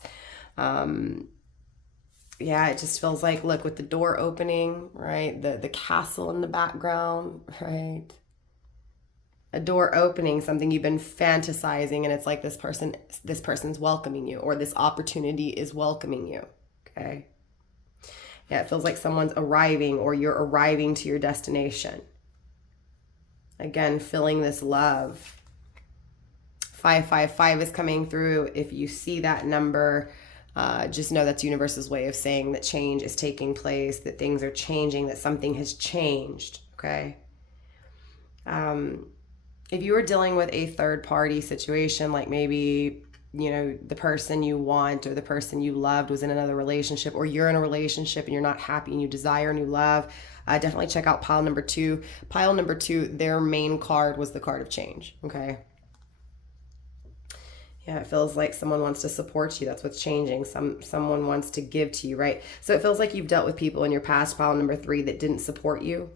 Yeah, it just feels like, look, with the door opening, right? The castle in the background, right? A door opening, something you've been fantasizing, and it's like this person's welcoming you, or this opportunity is welcoming you, okay? Yeah, it feels like someone's arriving, or you're arriving to your destination. Again, feeling this love. 555 is coming through. If you see that number, just know that's the universe's way of saying that change is taking place, that things are changing, that something has changed, okay? If you were dealing with a third party situation, like maybe, the person you want or the person you loved was in another relationship, or you're in a relationship and you're not happy and you desire new love, definitely check out pile number 2. Pile number 2, their main card was the card of change, okay? Yeah, it feels like someone wants to support you. That's what's changing. Someone wants to give to you, right? So it feels like you've dealt with people in your past, pile number 3, that didn't support you.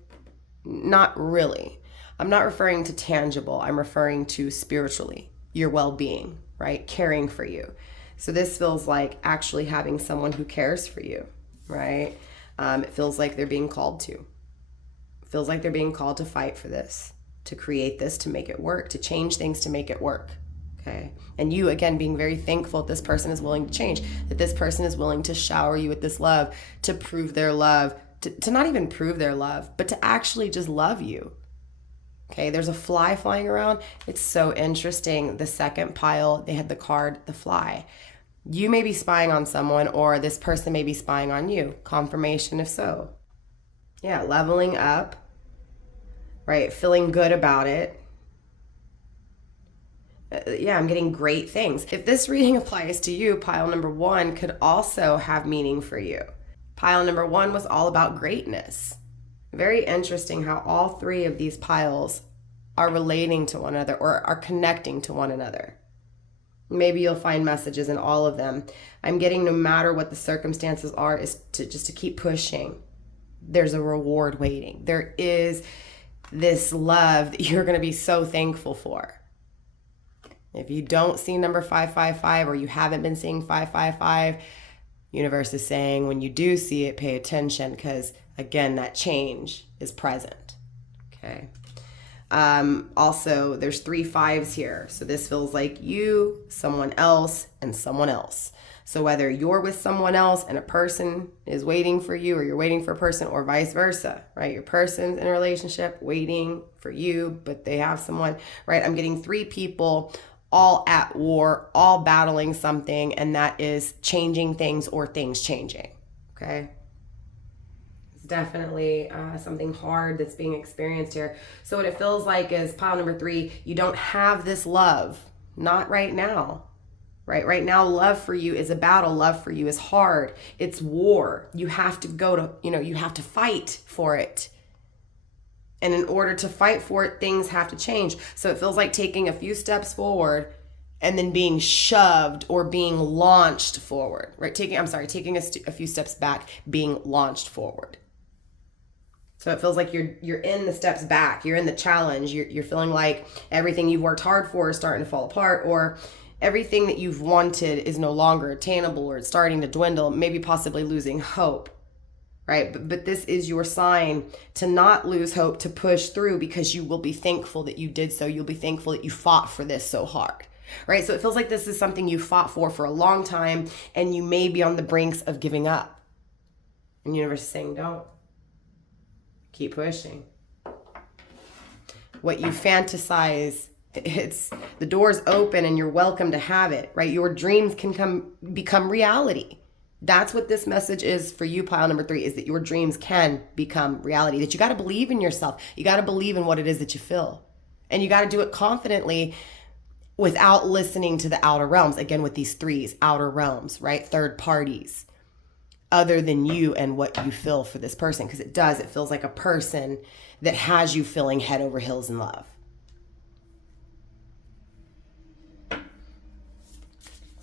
Not really. I'm not referring to tangible. I'm referring to spiritually, your well-being, right? Caring for you. So this feels like actually having someone who cares for you, right? It feels like they're being called to. It feels like they're being called to fight for this, to create this, to make it work, to change things, to make it work. Okay. And you, again, being very thankful that this person is willing to change, that this person is willing to shower you with this love, to prove their love, to not even prove their love, but to actually just love you. Okay, there's a fly flying around. It's so interesting. The second pile, they had the card, the fly. You may be spying on someone, or this person may be spying on you. Confirmation if so. Yeah, leveling up, right? Feeling good about it. Yeah, I'm getting great things. If this reading applies to you, pile number 1 could also have meaning for you. Pile number 1 was all about greatness. Very interesting how all 3 of these piles are relating to one another, or are connecting to one another. Maybe you'll find messages in all of them. I'm getting, no matter what the circumstances are, is to keep pushing. There's a reward waiting. There is this love that you're going to be so thankful for. If you don't see number 555, or you haven't been seeing 555, universe is saying when you do see it, pay attention, because again, that change is present. Okay. Also, there's 3 5s here. So this feels like you, someone else, and someone else. So whether you're with someone else and a person is waiting for you, or you're waiting for a person, or vice versa, right? Your person's in a relationship waiting for you, but they have someone, right? I'm getting 3 people all at war, all battling something, and that is changing things or things changing. Okay? It's definitely something hard that's being experienced here. So what it feels like is pile number 3, you don't have this love. Not right now. Right now, love for you is a battle. Love for you is hard. It's war. You have to go to, you have to fight for it. And in order to fight for it, things have to change. So it feels like taking a few steps forward and then being shoved or being launched forward, right? Taking a few steps back, being launched forward. So it feels like you're in the steps back. You're in the challenge. You're feeling like everything you've worked hard for is starting to fall apart, or everything that you've wanted is no longer attainable, or it's starting to dwindle, maybe possibly losing hope, right? But this is your sign to not lose hope, to push through, because you will be thankful that you did so. You'll be thankful that you fought for this so hard, right? So it feels like this is something you fought for a long time, and you may be on the brinks of giving up. And the universe is saying, don't. Keep pushing. What you fantasize, it's the door's open and you're welcome to have it, right? Your dreams can become reality. That's what this message is for you, pile number 3, is that your dreams can become reality, that you got to believe in yourself. You got to believe in what it is that you feel. And you got to do it confidently without listening to the outer realms. Again, with these 3s, outer realms, right? Third parties other than you and what you feel for this person. Because it feels like a person that has you feeling head over heels in love.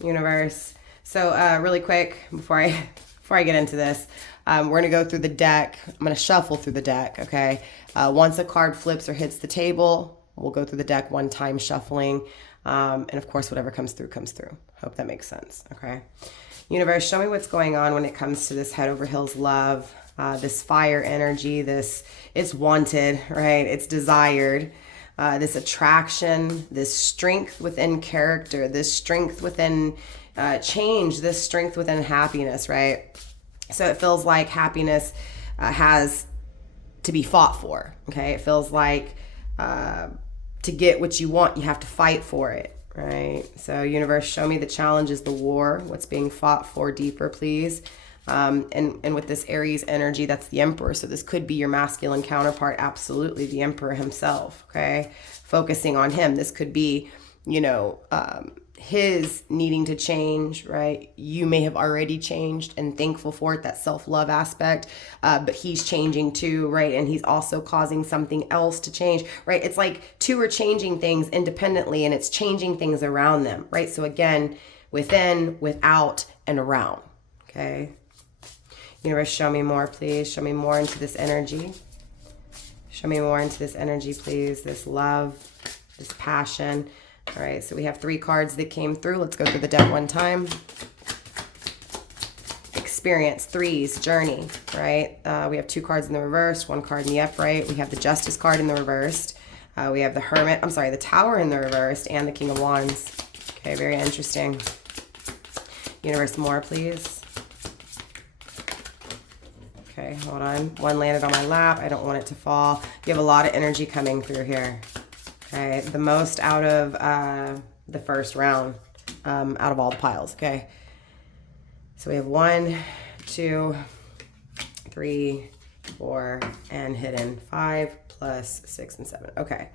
Universe. So really quick, before I get into this, we're going to go through the deck. I'm going to shuffle through the deck, okay? Once a card flips or hits the table, we'll go through the deck one time shuffling. And of course, whatever comes through, comes through. Hope that makes sense, okay? Universe, show me what's going on when it comes to this head over heels love, this fire energy, it's wanted, right? It's desired. This attraction, this strength within character, this strength within change, this strength within happiness, right? So it feels like happiness has to be fought for, okay? It feels like to get what you want, you have to fight for it, right? So universe, show me the challenges, the war, what's being fought for deeper, please. And with this Aries energy, that's the Emperor. So this could be your masculine counterpart. Absolutely. The Emperor himself. Okay. Focusing on him. This could be, his needing to change, right? You may have already changed and thankful for it, that self-love aspect, but he's changing too, right? And he's also causing something else to change, right? It's like 2 are changing things independently and it's changing things around them, right? So again, within, without, and around, okay? Universe, show me more, please. Show me more into this energy. Show me more into this energy, please. This love, this passion. All right, so we have 3 cards that came through. Let's go through the deck one time. Experience, 3s, journey, right? We have 2 cards in the reverse, 1 card in the upright. We have the Justice card in the reversed. We have the Tower in the reversed, and the King of Wands. Okay, very interesting. Universe, more, please. Okay, hold on. 1 landed on my lap. I don't want it to fall. You have a lot of energy coming through here. Okay, the most out of the first round, out of all the piles, okay? So we have 1, 2, 3, 4, and hidden 5 plus 6 and 7. Okay.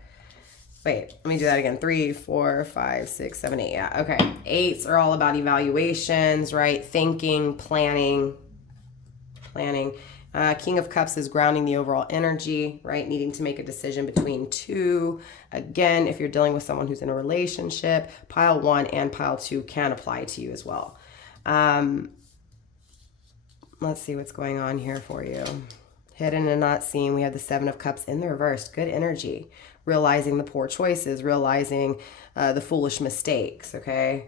Wait, let me do that again. 3, 4, 5, 6, 7, 8. Yeah, okay. 8s are all about evaluations, right? Thinking, planning. King of Cups is grounding the overall energy, right? Needing to make a decision between 2. Again, if you're dealing with someone who's in a relationship, pile 1 and pile 2 can apply to you as well. Let's see what's going on here for you. Hidden and not seen. We have the 7 of Cups in the reverse. Good energy. Realizing the poor choices, realizing the foolish mistakes, okay?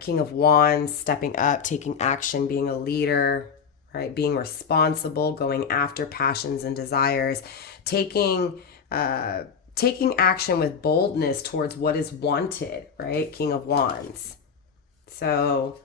King of Wands, stepping up, taking action, being a leader, right? Being responsible, going after passions and desires, taking action with boldness towards what is wanted, right? King of Wands. So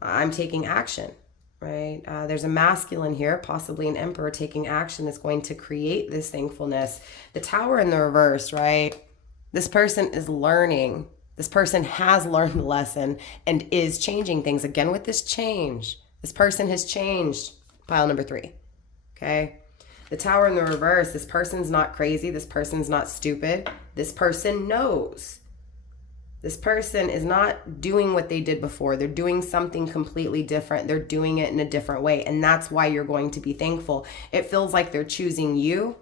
I'm taking action, right? There's a masculine here, possibly an Emperor taking action that's going to create this thankfulness. The Tower in the reverse, right? This person is learning This person has learned the lesson and is changing things. Again, with this change, this person has changed. Pile number 3. Okay. The Tower in the reverse. This person's not crazy. This person's not stupid. This person knows. This person is not doing what they did before. They're doing something completely different. They're doing it in a different way. And that's why you're going to be thankful. It feels like they're choosing you,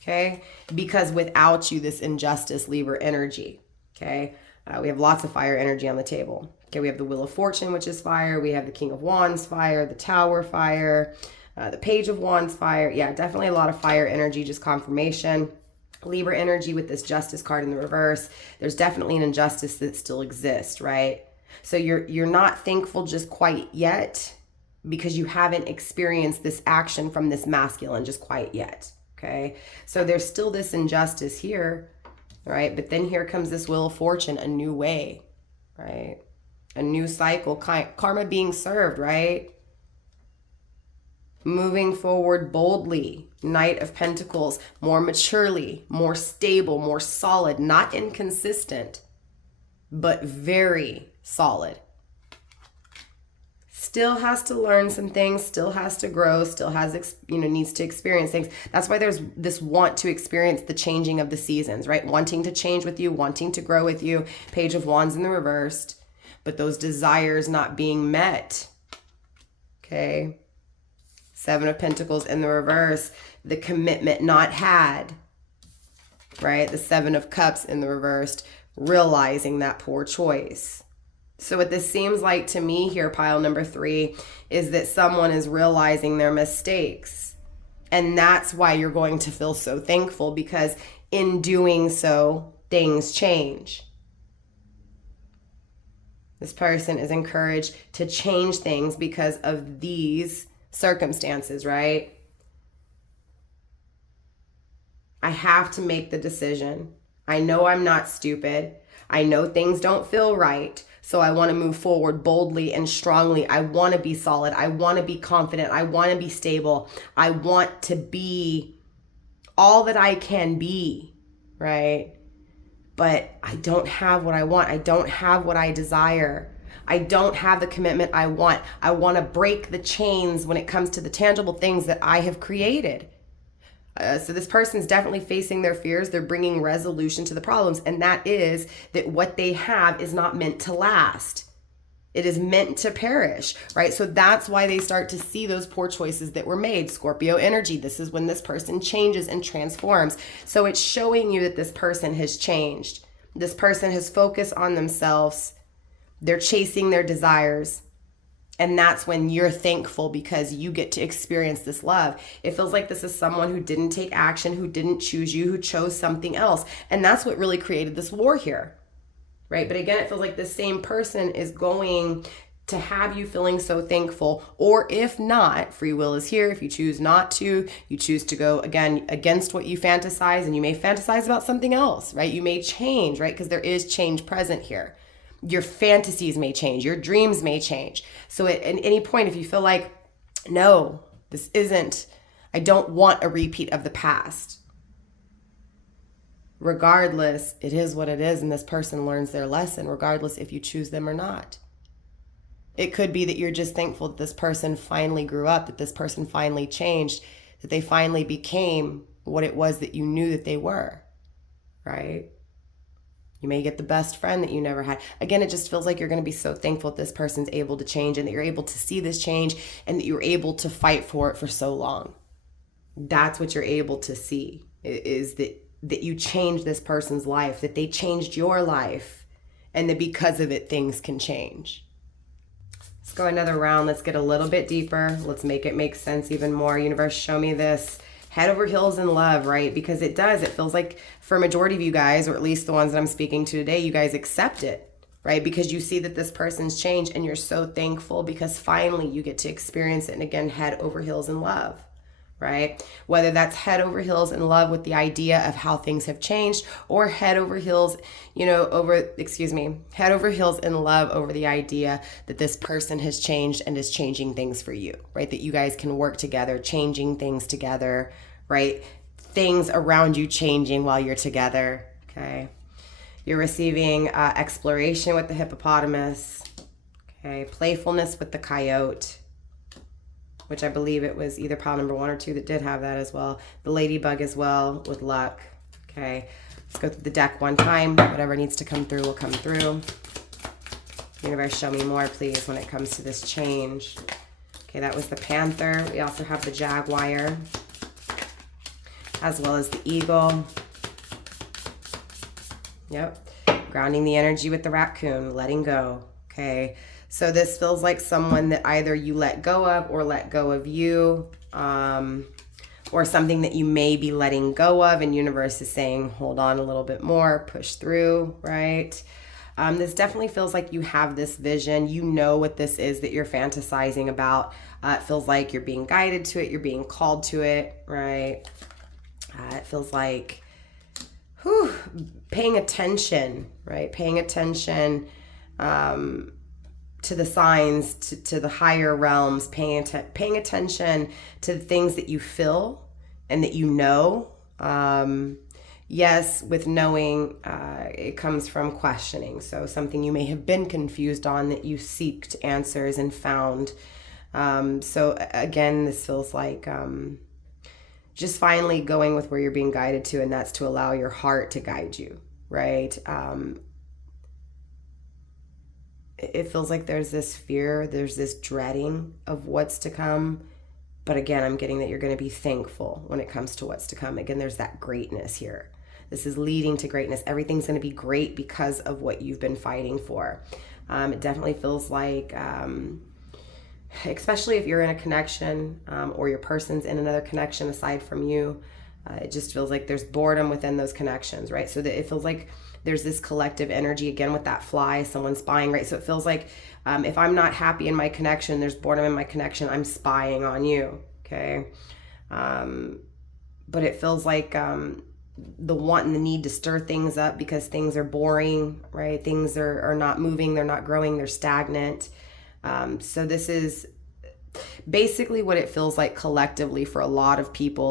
okay? Because without you, this injustice, Libra energy, okay? We have lots of fire energy on the table. Okay, we have the Wheel of Fortune, which is fire. We have the King of Wands, fire. The Tower, fire. The Page of Wands, fire. Yeah, definitely a lot of fire energy, just confirmation. Libra energy with this Justice card in the reverse. There's definitely an injustice that still exists, right? So you're not thankful just quite yet because you haven't experienced this action from this masculine just quite yet, okay? So there's still this injustice here, right? But then here comes this Wheel of Fortune, a new way, right? A new cycle, karma being served, right? Moving forward boldly. Knight of Pentacles, more maturely, more stable, more solid, not inconsistent, but very solid. Still has to learn some things, still has to grow, still has, needs to experience things. That's why there's this want to experience the changing of the seasons, right? Wanting to change with you, wanting to grow with you. Page of Wands in the reversed, but those desires not being met, okay? 7 of Pentacles in the reverse, the commitment not had, right? The 7 of Cups in the reversed, realizing that poor choice. So what this seems like to me here, pile number 3, is that someone is realizing their mistakes. And that's why you're going to feel so thankful, because in doing so, things change. This person is encouraged to change things because of these circumstances, right? I have to make the decision. I know I'm not stupid. I know things don't feel right. So I want to move forward boldly and strongly. I want to be solid. I want to be confident. I want to be stable. I want to be all that I can be, right? But I don't have what I want. I don't have what I desire. I don't have the commitment I want. I want to break the chains when it comes to the tangible things that I have created. So this person's definitely facing their fears. They're bringing resolution to the problems. And that is that what they have is not meant to last. It is meant to perish, right? So that's why they start to see those poor choices that were made. Scorpio energy, this is when this person changes and transforms. So it's showing you that this person has changed. This person has focused on themselves. They're chasing their desires. And that's when you're thankful because you get to experience this love. It feels like this is someone who didn't take action, who didn't choose you, who chose something else. And that's what really created this war here, right? But again, it feels like the same person is going to have you feeling so thankful. Or if not, free will is here. If you choose not to, you choose to go again against what you fantasize, and you may fantasize about something else, right? You may change, right? Because there is change present here. Your fantasies may change. Your dreams may change. So at any point, if you feel like, no, I don't want a repeat of the past. Regardless, it is what it is, and this person learns their lesson, regardless if you choose them or not. It could be that you're just thankful that this person finally grew up, that this person finally changed, that they finally became what it was that you knew that they were, right? You may get the best friend that you never had. Again, it just feels like you're going to be so thankful that this person's able to change and that you're able to see this change and that you're able to fight for it for so long. That's what you're able to see, is that you changed this person's life, that they changed your life, and that because of it, things can change. Let's go another round. Let's get a little bit deeper. Let's make it make sense even more. Universe, show me this. Head over heels in love, right? Because it does. It feels like for a majority of you guys, or at least the ones that I'm speaking to today, you guys accept it, right? Because you see that this person's changed and you're so thankful because finally you get to experience it. And again, head over heels in love, right? Whether that's head over heels in love with the idea of how things have changed, or head over heels, head over heels in love over the idea that this person has changed and is changing things for you, right? That you guys can work together, changing things together, right? Things around you changing while you're together, okay? You're receiving exploration with the hippopotamus. Okay, playfulness with the coyote, which I believe it was either pile number 1 or 2 that did have that as well. The ladybug as well with luck. Okay, let's go through the deck one time. Whatever needs to come through will come through. Universe, show me more, please, when it comes to this change. Okay, that was the panther. We also have the jaguar, as well as the eagle. Yep. Grounding the energy with the raccoon, letting go. Okay. So this feels like someone that either you let go of or let go of you, or something that you may be letting go of, and universe is saying, hold on a little bit more, push through, right? This definitely feels like you have this vision. You know what this is that you're fantasizing about. It feels like you're being guided to it. You're being called to it, right? It feels like paying attention, right? Paying attention to the signs, to the higher realms, paying attention to the things that you feel and that you know. Yes, with knowing, it comes from questioning. So something you may have been confused on that you seeked answers and found. So again, this feels like just finally going with where you're being guided to, and that's to allow your heart to guide you, right? It feels like there's this fear, there's this dreading of what's to come. But again, I'm getting that you're going to be thankful when it comes to what's to come. Again, there's that greatness here. This is leading to greatness. Everything's going to be great because of what you've been fighting for. It definitely feels like, especially if you're in a connection or your person's in another connection aside from you, it just feels like there's boredom within those connections, right? So that it feels like there's this collective energy, again, with that fly, someone spying, right? So it feels like if I'm not happy in my connection, there's boredom in my connection, I'm spying on you, okay? But it feels like the want and the need to stir things up because things are boring, right? Things are not moving, they're not growing, they're stagnant. So this is basically what it feels like collectively for a lot of people.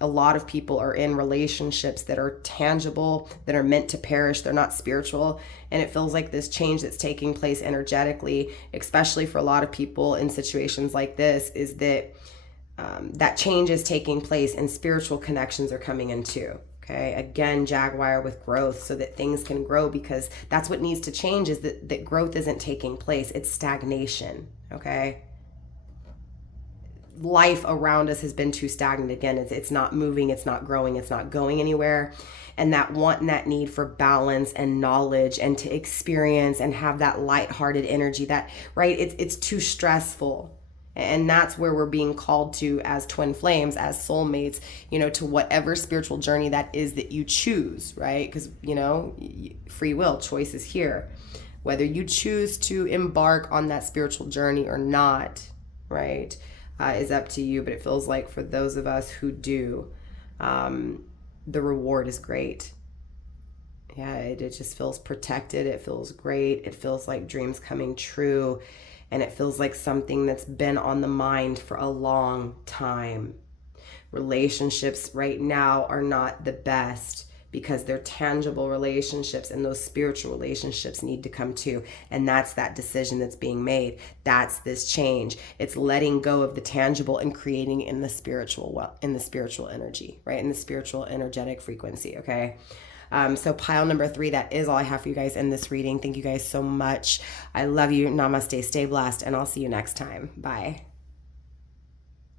A lot of people are in relationships that are tangible, that are meant to perish. They're not spiritual. And it feels like this change that's taking place energetically, especially for a lot of people in situations like this, is that that change is taking place and spiritual connections are coming in too. Okay, again, Jaguar with growth, so that things can grow, because that's what needs to change, is that growth isn't taking place. It's stagnation, okay? Life around us has been too stagnant. Again, it's not moving, it's not growing, it's not going anywhere. And that want and that need for balance and knowledge and to experience and have that lighthearted energy, that, right, it's too stressful. And that's where we're being called to as twin flames, as soulmates, to whatever spiritual journey that is that you choose, right? Because, free will, choice is here. Whether you choose to embark on that spiritual journey or not, right, is up to you. But it feels like for those of us who do, the reward is great. Yeah, it just feels protected. It feels great. It feels like dreams coming true. And it feels like something that's been on the mind for a long time. Relationships right now are not the best because they're tangible relationships, and those spiritual relationships need to come too. And that's that decision that's being made. That's this change. It's letting go of the tangible and creating in the spiritual energy, right? In the spiritual energetic frequency, okay? So pile number 3, that is all I have for you guys in this reading. Thank you guys so much. I love you. Namaste. Stay blessed. And I'll see you next time. Bye.